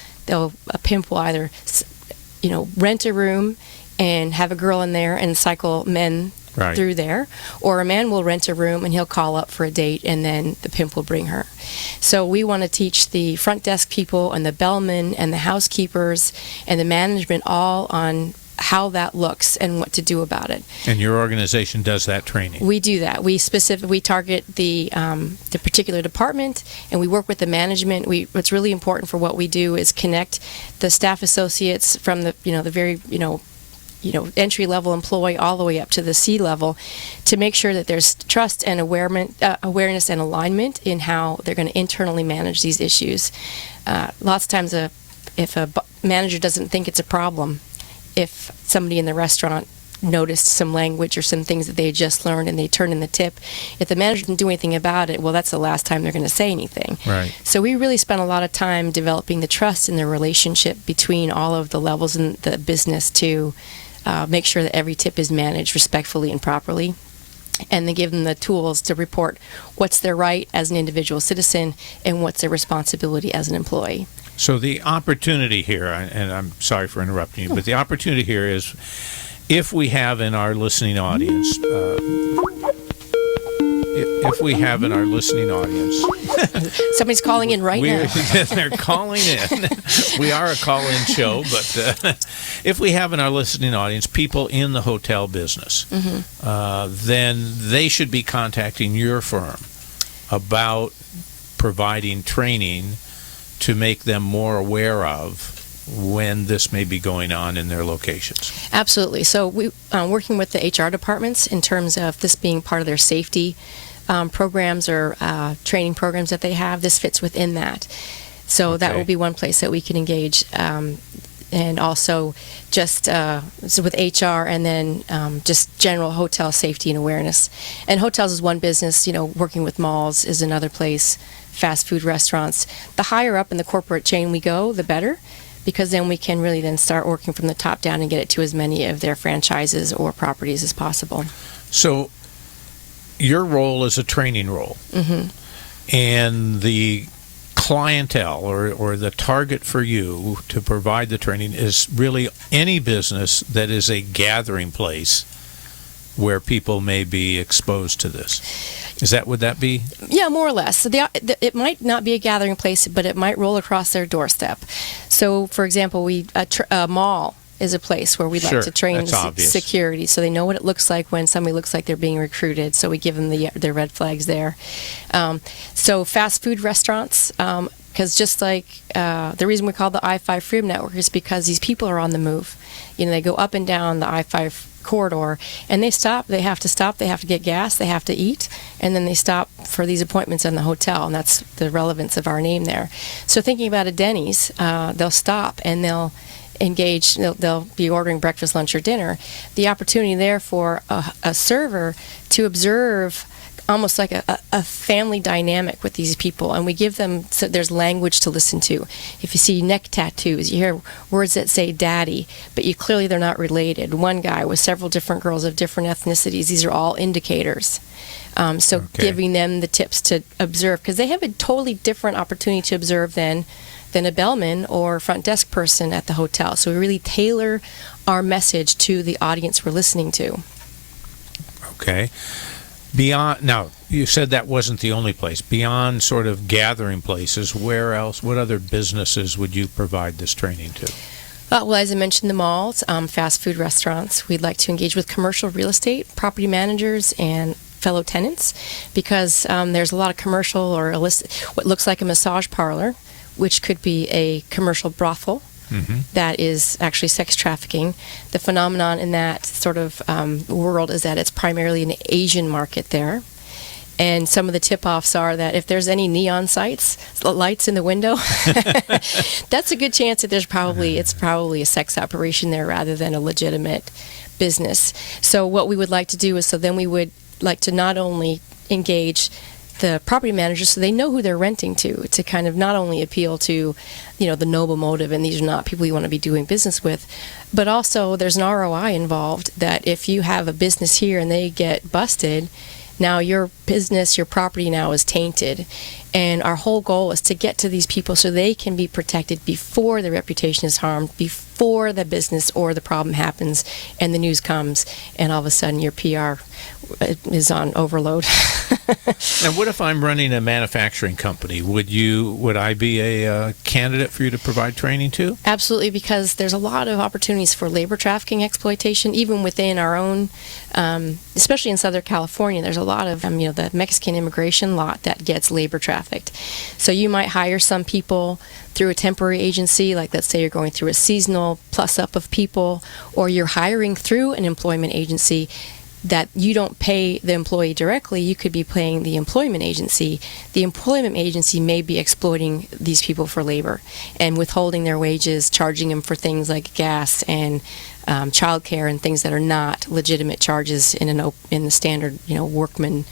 pimp will either rent a room and have a girl in there and cycle men right through there, or a man will rent a room and he'll call up for a date and then the pimp will bring her. So we want to teach the front desk people and the bellmen and the housekeepers and the management all on how that looks and what to do about it. And your organization does that training? We do that. We target the particular department, and we work with the management. What's really important for what we do is connect the staff associates from the very entry level employee all the way up to the C level, to make sure that there's trust and awareness and alignment in how they're going to internally manage these issues. Lots of times, if a manager doesn't think it's a problem, if somebody in the restaurant noticed some language or some things that they had just learned and they turn in the tip, if the manager didn't do anything about it, well, that's the last time they're going to say anything. Right. So we really spent a lot of time developing the trust and the relationship between all of the levels in the business to make sure that every tip is managed respectfully and properly, and then give them the tools to report what's their right as an individual citizen and what's their responsibility as an employee. So the opportunity here, and I'm sorry for interrupting you, but the opportunity here is, if we have in our listening audience, Somebody's calling in right now. They're calling in. We are a call-in show, but if we have in our listening audience people in the hotel business, then they should be contacting your firm about providing training to make them more aware of when this may be going on in their locations? Absolutely. So we working with the HR departments in terms of this being part of their safety programs or training programs that they have. This fits within that. So that will be one place that we can engage. And also just so with HR and then just general hotel safety and awareness. And hotels is one business, working with malls is another place, fast food restaurants. The higher up in the corporate chain we go, the better, because then we can really then start working from the top down and get it to as many of their franchises or properties as possible. So your role is a training role. Mm-hmm. And the clientele or the target for you to provide the training is really any business that is a gathering place where people may be exposed to this. Would that be? Yeah, more or less. So it might not be a gathering place, but it might roll across their doorstep. So, for example, a mall is a place where we'd like to train security, so they know what it looks like when somebody looks like they're being recruited. So we give them their red flags there. So fast food restaurants, because just like the reason we call the I-5 Freedom Network is because these people are on the move. They go up and down the I-5 corridor, and they stop. They have to stop. They have to get gas. They have to eat, and then they stop for these appointments in the hotel, and that's the relevance of our name there. So thinking about a Denny's, they'll stop and they'll engage. They'll be ordering breakfast, lunch, or dinner. The opportunity there for a server to observe almost like a family dynamic with these people, and we give them, so there's language to listen to. If you see neck tattoos, you hear words that say daddy, but clearly they're not related. One guy with several different girls of different ethnicities, these are all indicators. Giving them the tips to observe, because they have a totally different opportunity to observe than a bellman or front desk person at the hotel. So we really tailor our message to the audience we're listening to. Okay. Now, you said that wasn't the only place. Beyond sort of gathering places, where else, what other businesses would you provide this training to? Well, as I mentioned, the malls, fast food restaurants. We'd like to engage with commercial real estate, property managers, and fellow tenants, because there's a lot of commercial or what looks like a massage parlor, which could be a commercial brothel. Mm-hmm. That is actually sex trafficking. The phenomenon in that sort of world is that it's primarily an Asian market there. And some of the tip-offs are that if there's any neon lights in the window, that's a good chance that it's probably a sex operation there rather than a legitimate business. So what we would like to do is, then we would like to not only engage the property managers so they know who they're renting to kind of not only appeal to, the noble motive, and these are not people you want to be doing business with, but also there's an ROI involved that if you have a business here and they get busted, now your business, your property now is tainted. And our whole goal is to get to these people so they can be protected before their reputation is harmed, before the business or the problem happens and the news comes and all of a sudden your PR is on overload. Now, what if I'm running a manufacturing company? Would I be a candidate for you to provide training to? Absolutely, because there's a lot of opportunities for labor trafficking exploitation, even within our own, especially in Southern California. There's a lot of, the Mexican immigration lot that gets labor trafficked. So you might hire some people through a temporary agency, like let's say you're going through a seasonal plus up of people, or you're hiring through an employment agency that you don't pay the employee directly, you could be paying the employment agency. The employment agency may be exploiting these people for labor and withholding their wages, charging them for things like gas and childcare and things that are not legitimate charges in the standard, workman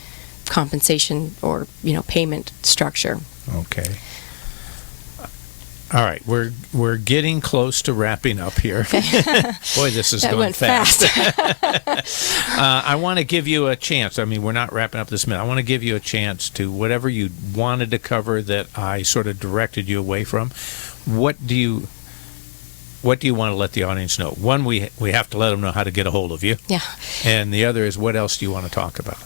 compensation or payment structure. Okay. All right, we're getting close to wrapping up here. Boy, this is going fast. I want to give you a chance. We're not wrapping up this minute. I want to give you a chance to whatever you wanted to cover that I sort of directed you away from. What do you want to let the audience know? One, we have to let them know how to get a hold of you. Yeah. And the other is, what else do you want to talk about?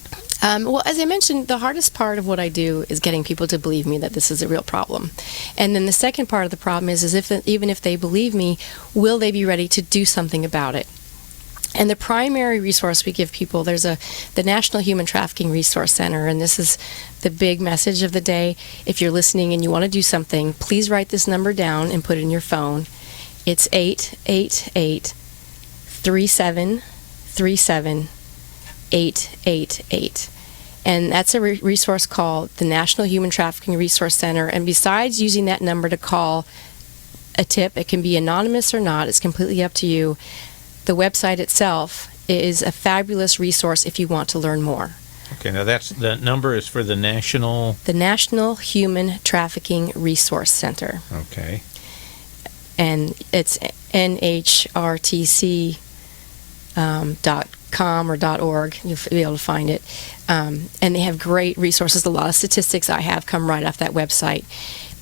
Well, as I mentioned, the hardest part of what I do is getting people to believe me that this is a real problem. And then the second part of the problem is even if they believe me, will they be ready to do something about it? And the primary resource we give people, there's the National Human Trafficking Resource Center, and this is the big message of the day. If you're listening and you want to do something, please write this number down and put it in your phone. It's 888-3737-888. And that's a resource called the National Human Trafficking Resource Center. And besides using that number to call a tip, it can be anonymous or not. It's completely up to you. The website itself is a fabulous resource if you want to learn more. Okay, now the number is for the National Human Trafficking Resource Center. Okay. And it's nhrtc.com or .org. You'll be able to find it. And they have great resources. A lot of statistics I have come right off that website.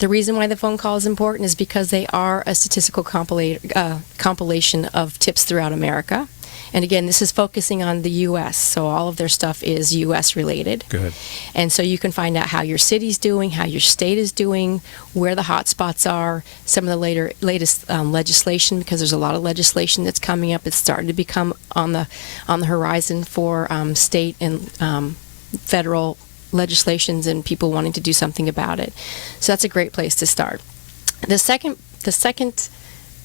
The reason why the phone call is important is because they are a statistical compilation of tips throughout America. And again, this is focusing on the U.S., so all of their stuff is U.S. related. Good. And so you can find out how your city's doing, how your state is doing, where the hot spots are, some of the latest legislation, because there's a lot of legislation that's coming up. It's starting to become on the horizon for state and federal legislations and people wanting to do something about it. So that's a great place to start. The second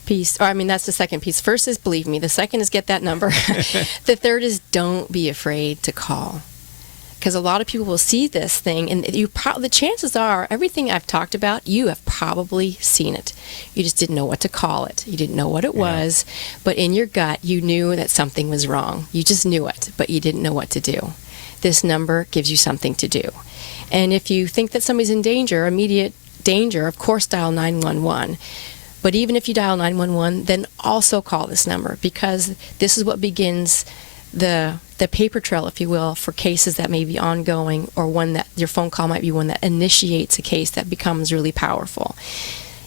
piece, that's the second piece. First is believe me. The second is get that number. The third is don't be afraid to call. Because a lot of people will see this thing, and the chances are everything I've talked about, you have probably seen it. You just didn't know what to call it. You didn't know what it was, but in your gut, you knew that something was wrong. You just knew it, but you didn't know what to do. This number gives you something to do. And if you think that somebody's in danger, immediate danger, of course dial 911. But even if you dial 911, then also call this number, because this is what begins the paper trail, if you will, for cases that may be ongoing, or one that your phone call might be one that initiates a case that becomes really powerful.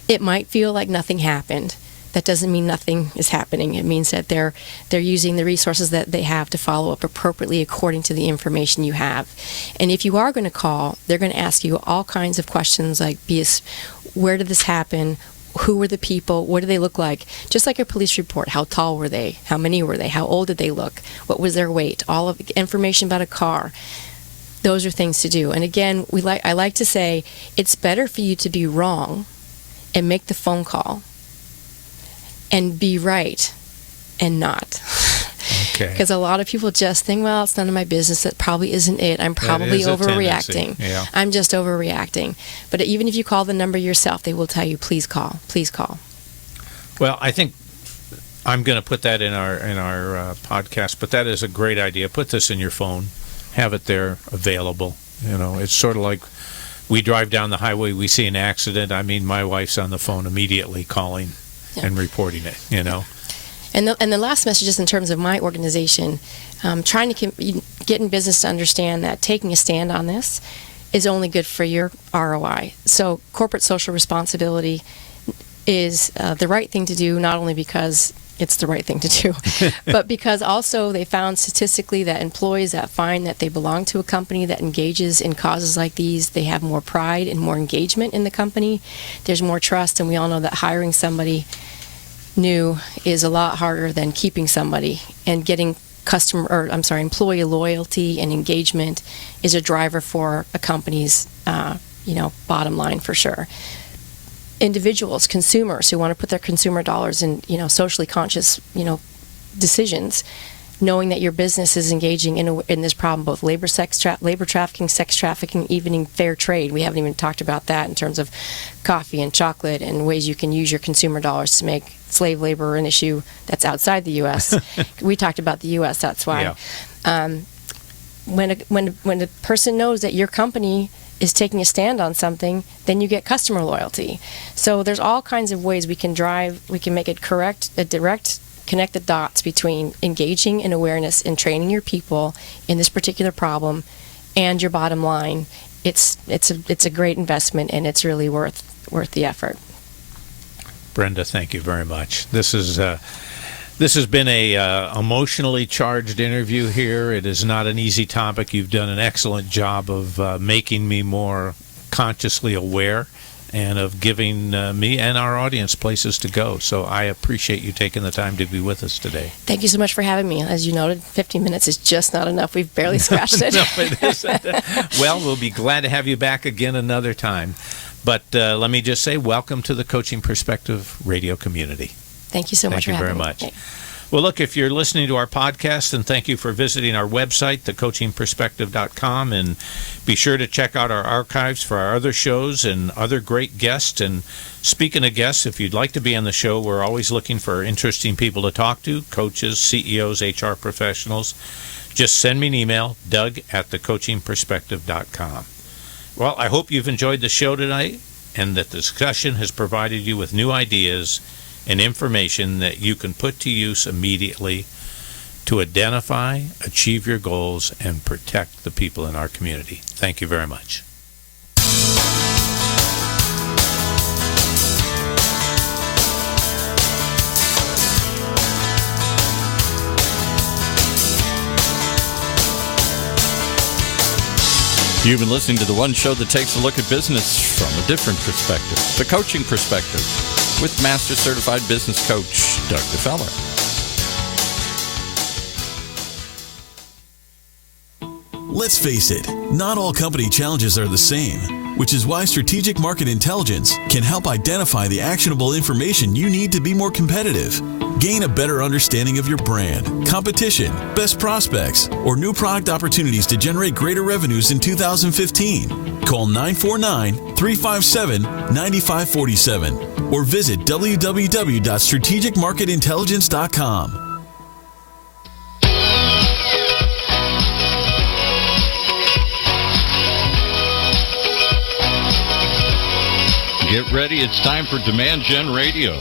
It might feel like nothing happened. That doesn't mean nothing is happening. It means that they're using the resources that they have to follow up appropriately according to the information you have. And if you are going to call, they're going to ask you all kinds of questions like, where did this happen? Who were the people? What do they look like? Just like a police report. How tall were they? How many were they? How old did they look? What was their weight? All of the information about a car. Those are things to do. And again, I like to say it's better for you to be wrong and make the phone call and be right and not. Okay. Because a lot of people just think, well, it's none of my business. That probably isn't it. I'm probably overreacting. Yeah. I'm just overreacting. But even if you call the number yourself, they will tell you, please call. Please call. Well, I think I'm going to put that in our podcast, but that is a great idea. Put this in your phone. Have it there available. It's sort of like we drive down the highway, we see an accident. My wife's on the phone immediately calling and reporting it, And the last message is in terms of my organization, trying to get in business to understand that taking a stand on this is only good for your ROI. So corporate social responsibility is the right thing to do, not only because it's the right thing to do, but because also they found statistically that employees that find that they belong to a company that engages in causes like these, they have more pride and more engagement in the company. There's more trust, and we all know that hiring somebody new is a lot harder than keeping somebody, and getting employee loyalty and engagement is a driver for a company's bottom line for sure. Individuals, consumers who want to put their consumer dollars in socially conscious decisions, knowing that your business is engaging in this problem, both labor trafficking, sex trafficking, even fair trade. We haven't even talked about that in terms of coffee and chocolate and ways you can use your consumer dollars to make slave labor an issue that's outside the U.S. We talked about the U.S. That's why. Yeah. When a person knows that your company is taking a stand on something, then you get customer loyalty. So there's all kinds of ways we can make it direct, connect the dots between engaging in awareness and training your people in this particular problem and your bottom line. It's a great investment, and it's really worth the effort. Brenda, thank you very much. This has been a emotionally charged interview here. It is not an easy topic. You've done an excellent job of making me more consciously aware and of giving me and our audience places to go. So I appreciate you taking the time to be with us today. Thank you so much for having me. As you noted, 15 minutes is just not enough. We've barely scratched it. No, it isn't. Well, we'll be glad to have you back again another time. But let me just say, welcome to the Coaching Perspective radio community. Thank you so much for having me. Thank you very much. Well, look, if you're listening to our podcast, then thank you for visiting our website, thecoachingperspective.com, and be sure to check out our archives for our other shows and other great guests. And speaking of guests, if you'd like to be on the show, we're always looking for interesting people to talk to, coaches, CEOs, HR professionals. Just send me an email, doug@thecoachingperspective.com. Well, I hope you've enjoyed the show tonight and that the discussion has provided you with new ideas and information that you can put to use immediately to identify, achieve your goals, and protect the people in our community. Thank you very much. You've been listening to the one show that takes a look at business from a different perspective, the Coaching Perspective, with Master Certified Business Coach Doug Gfeller. Let's face it, not all company challenges are the same, which is why Strategic Market Intelligence can help identify the actionable information you need to be more competitive. Gain a better understanding of your brand, competition, best prospects, or new product opportunities to generate greater revenues in 2015. Call 949-357-9547 or visit www.strategicmarketintelligence.com. Get ready, it's time for Demand Gen Radio,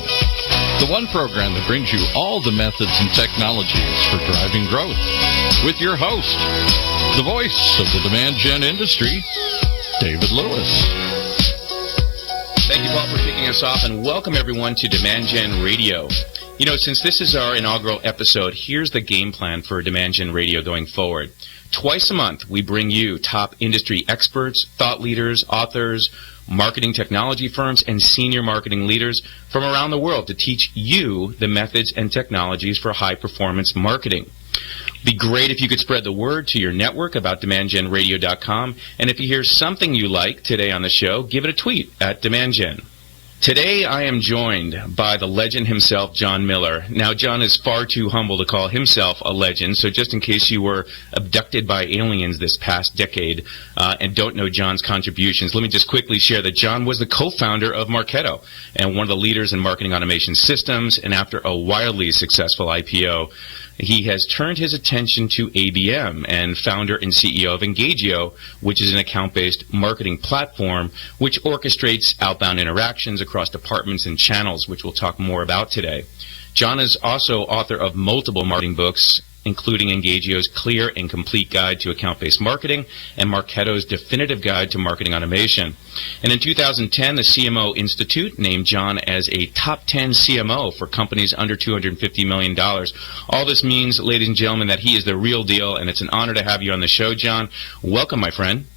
the one program that brings you all the methods and technologies for driving growth, with your host, the voice of the Demand Gen industry, David Lewis. Thank you, Paul, for kicking us off, and welcome everyone to Demand Gen Radio. You know, since this is our inaugural episode, here's the game plan for Demand Gen Radio going forward. Twice a month, we bring you top industry experts, thought leaders, authors, marketing technology firms, and senior marketing leaders from around the world to teach you the methods and technologies for high-performance marketing. It'd be great if you could spread the word to your network about DemandGenRadio.com, and if you hear something you like today on the show, give it a tweet at DemandGen. Today, I am joined by the legend himself, John Miller. Now, John is far too humble to call himself a legend, so just in case you were abducted by aliens this past decade and don't know John's contributions, let me just quickly share that John was the co-founder of Marketo and one of the leaders in marketing automation systems, and after a wildly successful IPO, he has turned his attention to ABM and founder and CEO of Engagio, which is an account-based marketing platform which orchestrates outbound interactions across departments and channels, which we'll talk more about today. John is also author of multiple marketing books, including Engagio's Clear and Complete Guide to Account-Based Marketing and Marketo's Definitive Guide to Marketing Automation. And in 2010, the CMO Institute named John as a top 10 CMO for companies under $250 million. All this means, ladies and gentlemen, that he is the real deal, and it's an honor to have you on the show, John. Welcome, my friend.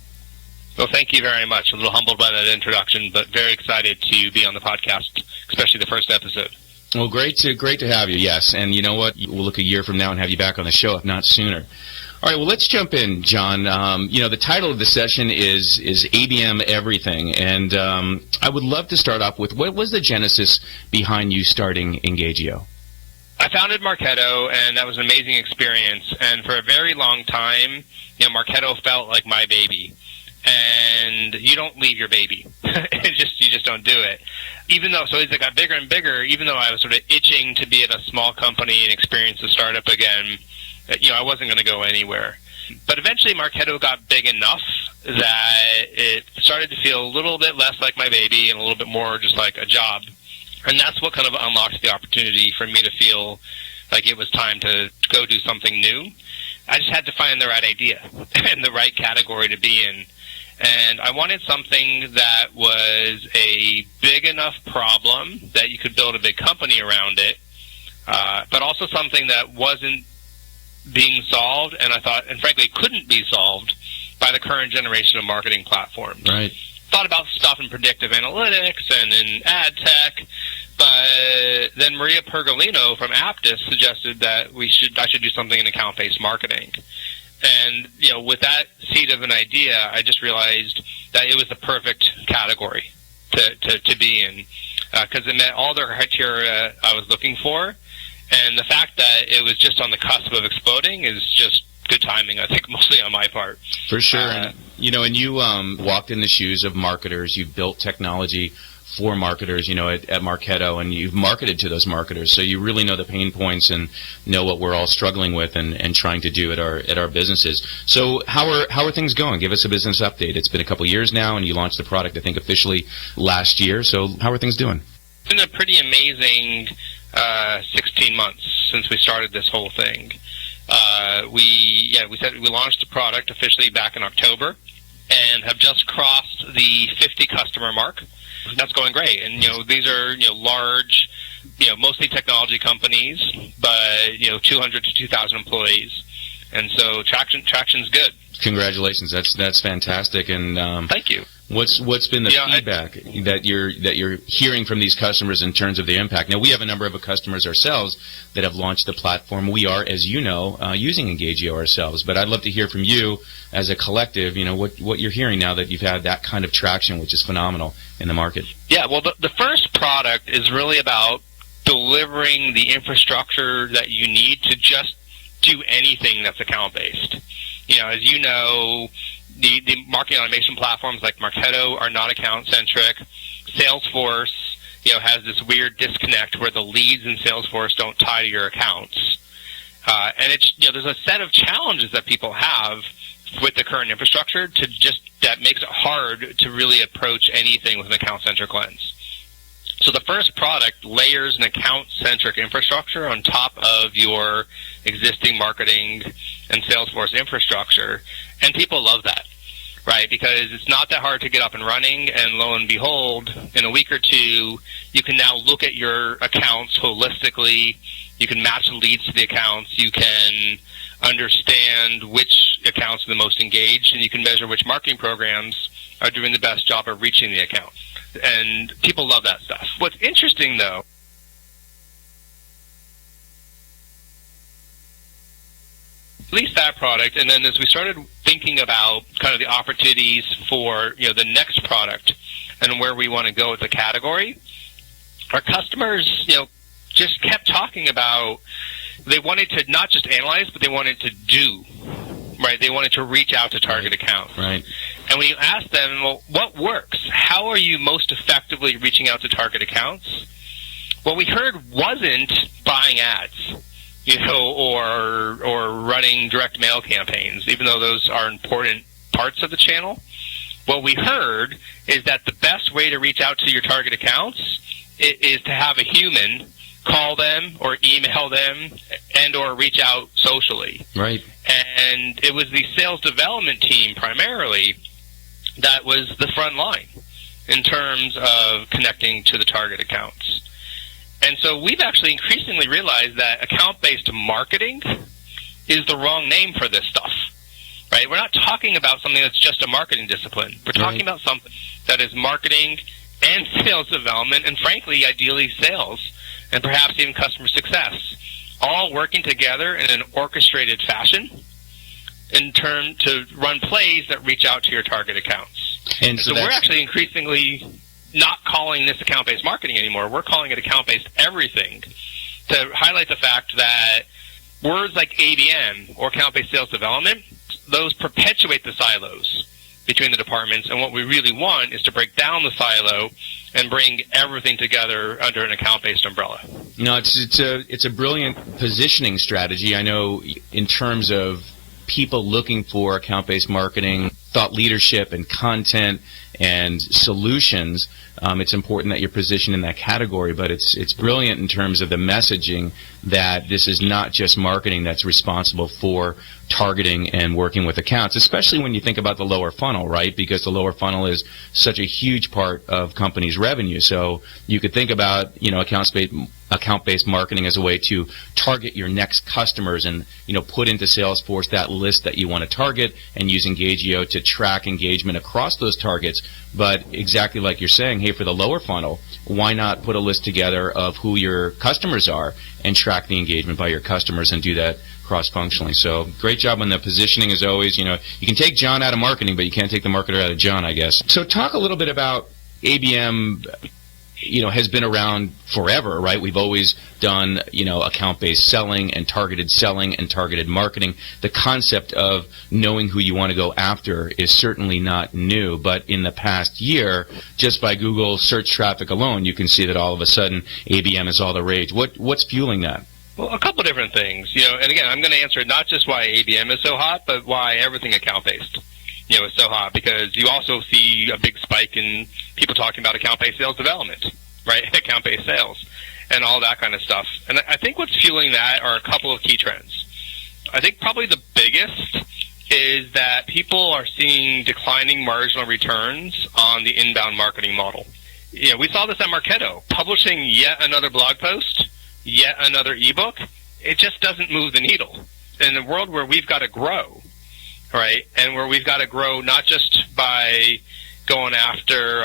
Well, thank you very much. A little humbled by that introduction, but very excited to be on the podcast, especially the first episode. Well, great to have you, yes. And you know what? We'll look a year from now and have you back on the show, if not sooner. All right, well, let's jump in, John. The title of the session is ABM Everything. And I would love to start off with, what was the genesis behind you starting Engagio? I founded Marketo, and that was an amazing experience. And for a very long time, Marketo felt like my baby. And you don't leave your baby. You just don't do it. Even though, so as it got bigger and bigger, even though I was sort of itching to be at a small company and experience a startup again, I wasn't going to go anywhere. But eventually Marketo got big enough that it started to feel a little bit less like my baby and a little bit more just like a job. And that's what kind of unlocked the opportunity for me to feel like it was time to go do something new. I just had to find the right idea and the right category to be in. And I wanted something that was a big enough problem that you could build a big company around it, but also something that wasn't being solved, and I thought, and frankly, couldn't be solved by the current generation of marketing platforms. Right. thought about stuff in predictive analytics and in ad tech, but then Maria Pergolino from Aptus suggested that I should do something in account-based marketing. And, with that seed of an idea, I just realized that it was the perfect category to be in, because it met all the criteria I was looking for. And the fact that it was just on the cusp of exploding is just good timing, I think, mostly on my part. For sure. And you walked in the shoes of marketers. You built technology for marketers, at Marketo, and you've marketed to those marketers. So you really know the pain points and know what we're all struggling with and trying to do at our businesses. So how are things going? Give us a business update. It's been a couple years now, and you launched the product, I think, officially last year. So how are things doing? It's been a pretty amazing 16 months since we started this whole thing. We launched the product officially back in October and have just crossed the 50 customer mark. That's going great. And, these are, large, mostly technology companies, but, 200 to 2,000 employees. And so traction's good. Congratulations. That's fantastic. And thank you. What's been the feedback that you're hearing from these customers in terms of the impact? Now, we have a number of customers ourselves that have launched the platform. We are, as you know, using Engagio ourselves. But I'd love to hear from you as a collective, what you're hearing now that you've had that kind of traction, which is phenomenal in the market. Yeah, well, the first product is really about delivering the infrastructure that you need to just do anything that's account-based. As you know, the marketing automation platforms like Marketo are not account-centric. Salesforce, has this weird disconnect where the leads in Salesforce don't tie to your accounts. And it's, there's a set of challenges that people have with the current infrastructure that makes it hard to really approach anything with an account-centric lens. So the first product layers an account-centric infrastructure on top of your existing marketing and Salesforce infrastructure, and people love that, right? Because it's not that hard to get up and running, and lo and behold, in a week or two, you can now look at your accounts holistically. You can match the leads to the accounts. You can understand which accounts are the most engaged, and you can measure which marketing programs are doing the best job of reaching the account. And people love that stuff. What's interesting, though, at least that product, and then as we started thinking about kind of the opportunities for the next product and where we want to go with the category, our customers just kept talking about they wanted to not just analyze, but they wanted to do, right? They wanted to reach out to target accounts. Right. And when you ask them, well, what works? How are you most effectively reaching out to target accounts? What we heard wasn't buying ads, or running direct mail campaigns, even though those are important parts of the channel. What we heard is that the best way to reach out to your target accounts is to have a human call them or email them and or reach out socially. Right. And it was the sales development team primarily that was the front line in terms of connecting to the target accounts. And so we've actually increasingly realized that account-based marketing is the wrong name for this stuff, right? We're not talking about something that's just a marketing discipline. We're talking about something that is marketing and sales development and, frankly, ideally sales and perhaps even customer success, all working together in an orchestrated fashion in turn to run plays that reach out to your target accounts. And so we're actually increasingly not calling this account-based marketing anymore. We're calling it account-based everything to highlight the fact that words like ABM or account-based sales development, those perpetuate the silos between the departments, and what we really want is to break down the silo and bring everything together under an account-based umbrella. No, it's a brilliant positioning strategy. I know in terms of people looking for account-based marketing, thought leadership and content and solutions, it's important that you're positioned in that category, but it's brilliant in terms of the messaging that this is not just marketing that's responsible for targeting and working with accounts, especially when you think about the lower funnel, right? Because the lower funnel is such a huge part of companies' revenue. So you could think about, account-based account-based marketing as a way to target your next customers and, put into Salesforce that list that you want to target and use Engagio to track engagement across those targets. But exactly like you're saying, hey, for the lower funnel, why not put a list together of who your customers are and track the engagement by your customers and do that cross-functionally? So great job on the positioning as always. You can take John out of marketing, but you can't take the marketer out of John, I guess. So talk a little bit about ABM. Has been around forever, right? We've always done, account-based selling and targeted marketing. The concept of knowing who you want to go after is certainly not new, but in the past year, just by Google search traffic alone, you can see that all of a sudden ABM is all the rage. What's fueling that? Well, a couple of different things, and again, I'm going to answer not just why ABM is so hot, but why everything account-based, is so hot, because you also see a big spike in people talking about account-based sales development, right? Account-based sales and all that kind of stuff. And I think what's fueling that are a couple of key trends. I think probably the biggest is that people are seeing declining marginal returns on the inbound marketing model. We saw this at Marketo, publishing yet another blog post, yet another ebook. It just doesn't move the needle. In a world where we've got to grow, right, and where we've got to grow not just by going after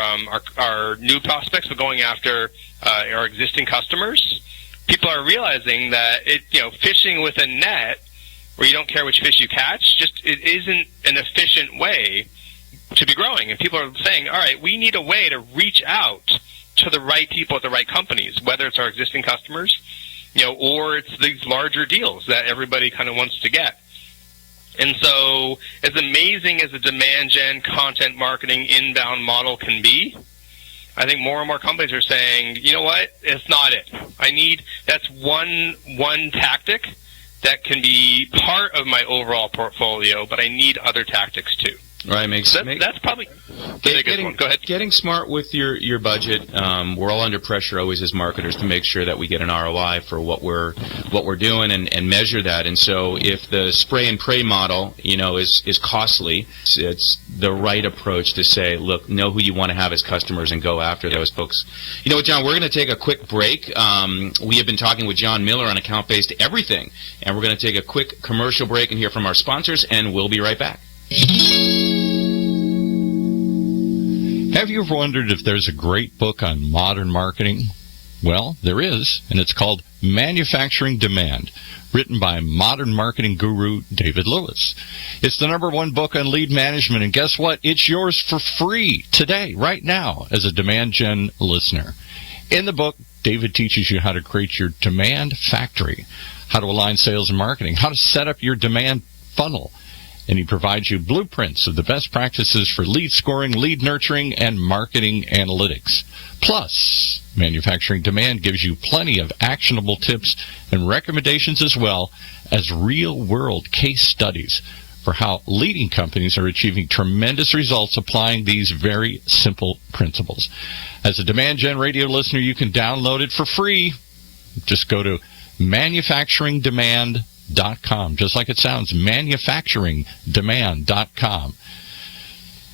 our new prospects, but going after our existing customers, people are realizing that fishing with a net where you don't care which fish you catch, it isn't an efficient way to be growing. And people are saying, all right, we need a way to reach out to the right people at the right companies, whether it's our existing customers, or it's these larger deals that everybody kind of wants to get. And so as amazing as the demand gen content marketing inbound model can be, I think more and more companies are saying, you know what, it's not it. That's one tactic that can be part of my overall portfolio, but I need other tactics too. Right, that's probably the biggest one. Go ahead. Getting smart with your budget. We're all under pressure always as marketers to make sure that we get an ROI for what we're doing and measure that. And so if the spray and pray model, is costly, it's the right approach to say, look, know who you want to have as customers and go after those folks. You know what, John? We're going to take a quick break. We have been talking with John Miller on account-based everything, and we're going to take a quick commercial break and hear from our sponsors, and we'll be right back. Have you ever wondered if there's a great book on modern marketing? Well, there is, and it's called Manufacturing Demand, written by modern marketing guru David Lewis. It's the #1 book on lead management, and guess what? It's yours for free today, right now, as a Demand Gen listener. In the book, David teaches you how to create your demand factory, how to align sales and marketing, how to set up your demand funnel, and he provides you blueprints of the best practices for lead scoring, lead nurturing, and marketing analytics. Plus, Manufacturing Demand gives you plenty of actionable tips and recommendations, as well as real-world case studies for how leading companies are achieving tremendous results applying these very simple principles. As a Demand Gen radio listener, you can download it for free. Just go to manufacturingdemand.com. Just like it sounds, manufacturingdemand.com.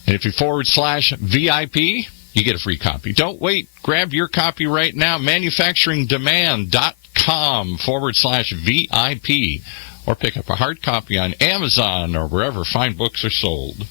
And if you /VIP, you get a free copy. Don't wait. Grab your copy right now, manufacturingdemand.com /VIP, or pick up a hard copy on Amazon or wherever fine books are sold.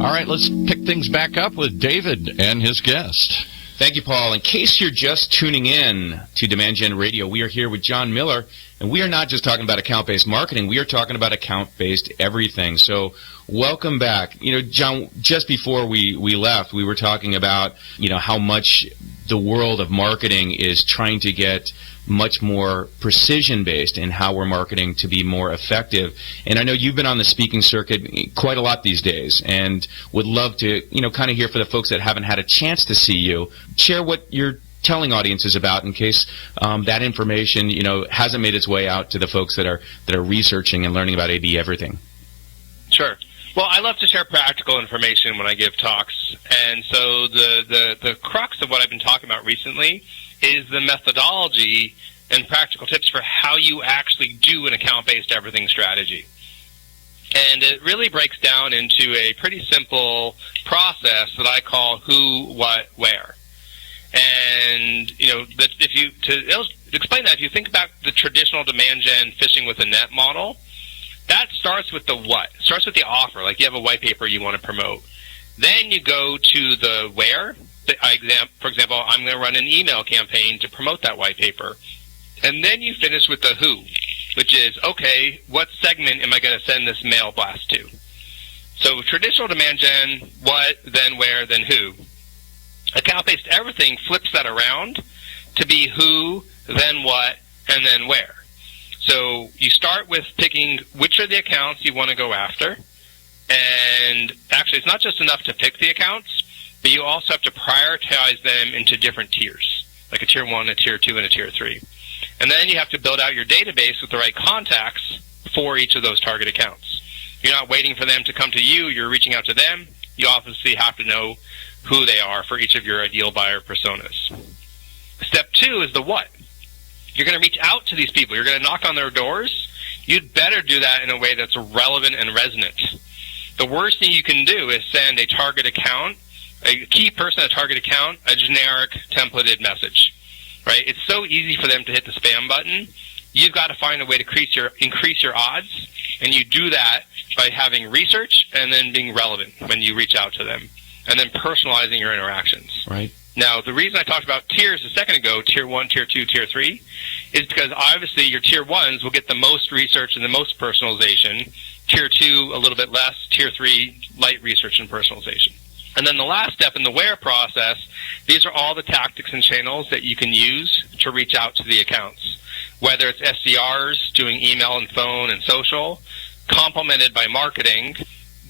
All right, let's pick things back up with David and his guest. Thank you, Paul. In case you're just tuning in to Demand Gen Radio, we are here with John Miller, and we are not just talking about account-based marketing. We are talking about account-based everything. So welcome back. John, just before we left, we were talking about, how much the world of marketing is trying to get much more precision-based in how we're marketing to be more effective. And I know you've been on the speaking circuit quite a lot these days, and would love to, kind of hear for the folks that haven't had a chance to see you, share what you're telling audiences about in case that information, hasn't made its way out to the folks that are researching and learning about AB everything. Sure. Well, I love to share practical information when I give talks, and so the crux of what I've been talking about recently is the methodology and practical tips for how you actually do an account-based everything strategy. And it really breaks down into a pretty simple process that I call who, what, where. And to explain that, if you think about the traditional demand gen fishing with a net model, that starts with the what. It starts with the offer. Like you have a white paper you want to promote. Then you go to the where. For example, I'm going to run an email campaign to promote that white paper. And then you finish with the who, which is, okay, what segment am I going to send this mail blast to? So traditional demand gen, what, then where, then who. Account-based everything flips that around to be who, then what, and then where. So you start with picking which are the accounts you want to go after. And actually, it's not just enough to pick the accounts, but you also have to prioritize them into different tiers, like a tier 1, a tier 2, and a tier 3. And then you have to build out your database with the right contacts for each of those target accounts. You're not waiting for them to come to you. You're reaching out to them. You obviously have to know who they are for each of your ideal buyer personas. Step 2 is the what. You're going to reach out to these people. You're going to knock on their doors. You'd better do that in a way that's relevant and resonant. The worst thing you can do is send a target account, a key person, a target account, a generic templated message. Right? It's so easy for them to hit the spam button. You've got to find a way to increase your odds, and you do that by having research and then being relevant when you reach out to them, and then personalizing your interactions. Right. Now, the reason I talked about tiers a second ago, tier 1, tier 2, tier 3, is because obviously your tier 1s will get the most research and the most personalization. Tier 2, a little bit less. Tier 3, light research and personalization. And then the last step in the where process, these are all the tactics and channels that you can use to reach out to the accounts, whether it's SDRs doing email and phone and social, complemented by marketing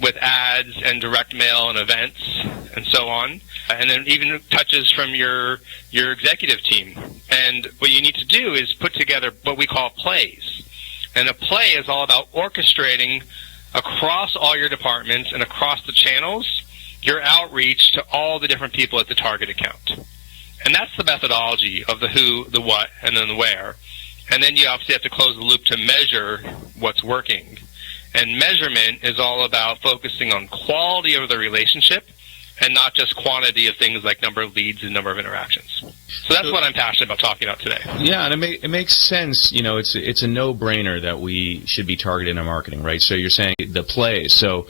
with ads and direct mail and events and so on, and then even touches from your executive team. And what you need to do is put together what we call plays. And a play is all about orchestrating across all your departments and across the channels your outreach to all the different people at the target account. And that's the methodology of the who, the what, and then the where. And then you obviously have to close the loop to measure what's working. And measurement is all about focusing on quality of the relationship and not just quantity of things like number of leads and number of interactions. So that's what I'm passionate about talking about today. Yeah, and it makes sense. You know, it's a no-brainer that we should be targeting our marketing, right? So you're saying the plays. So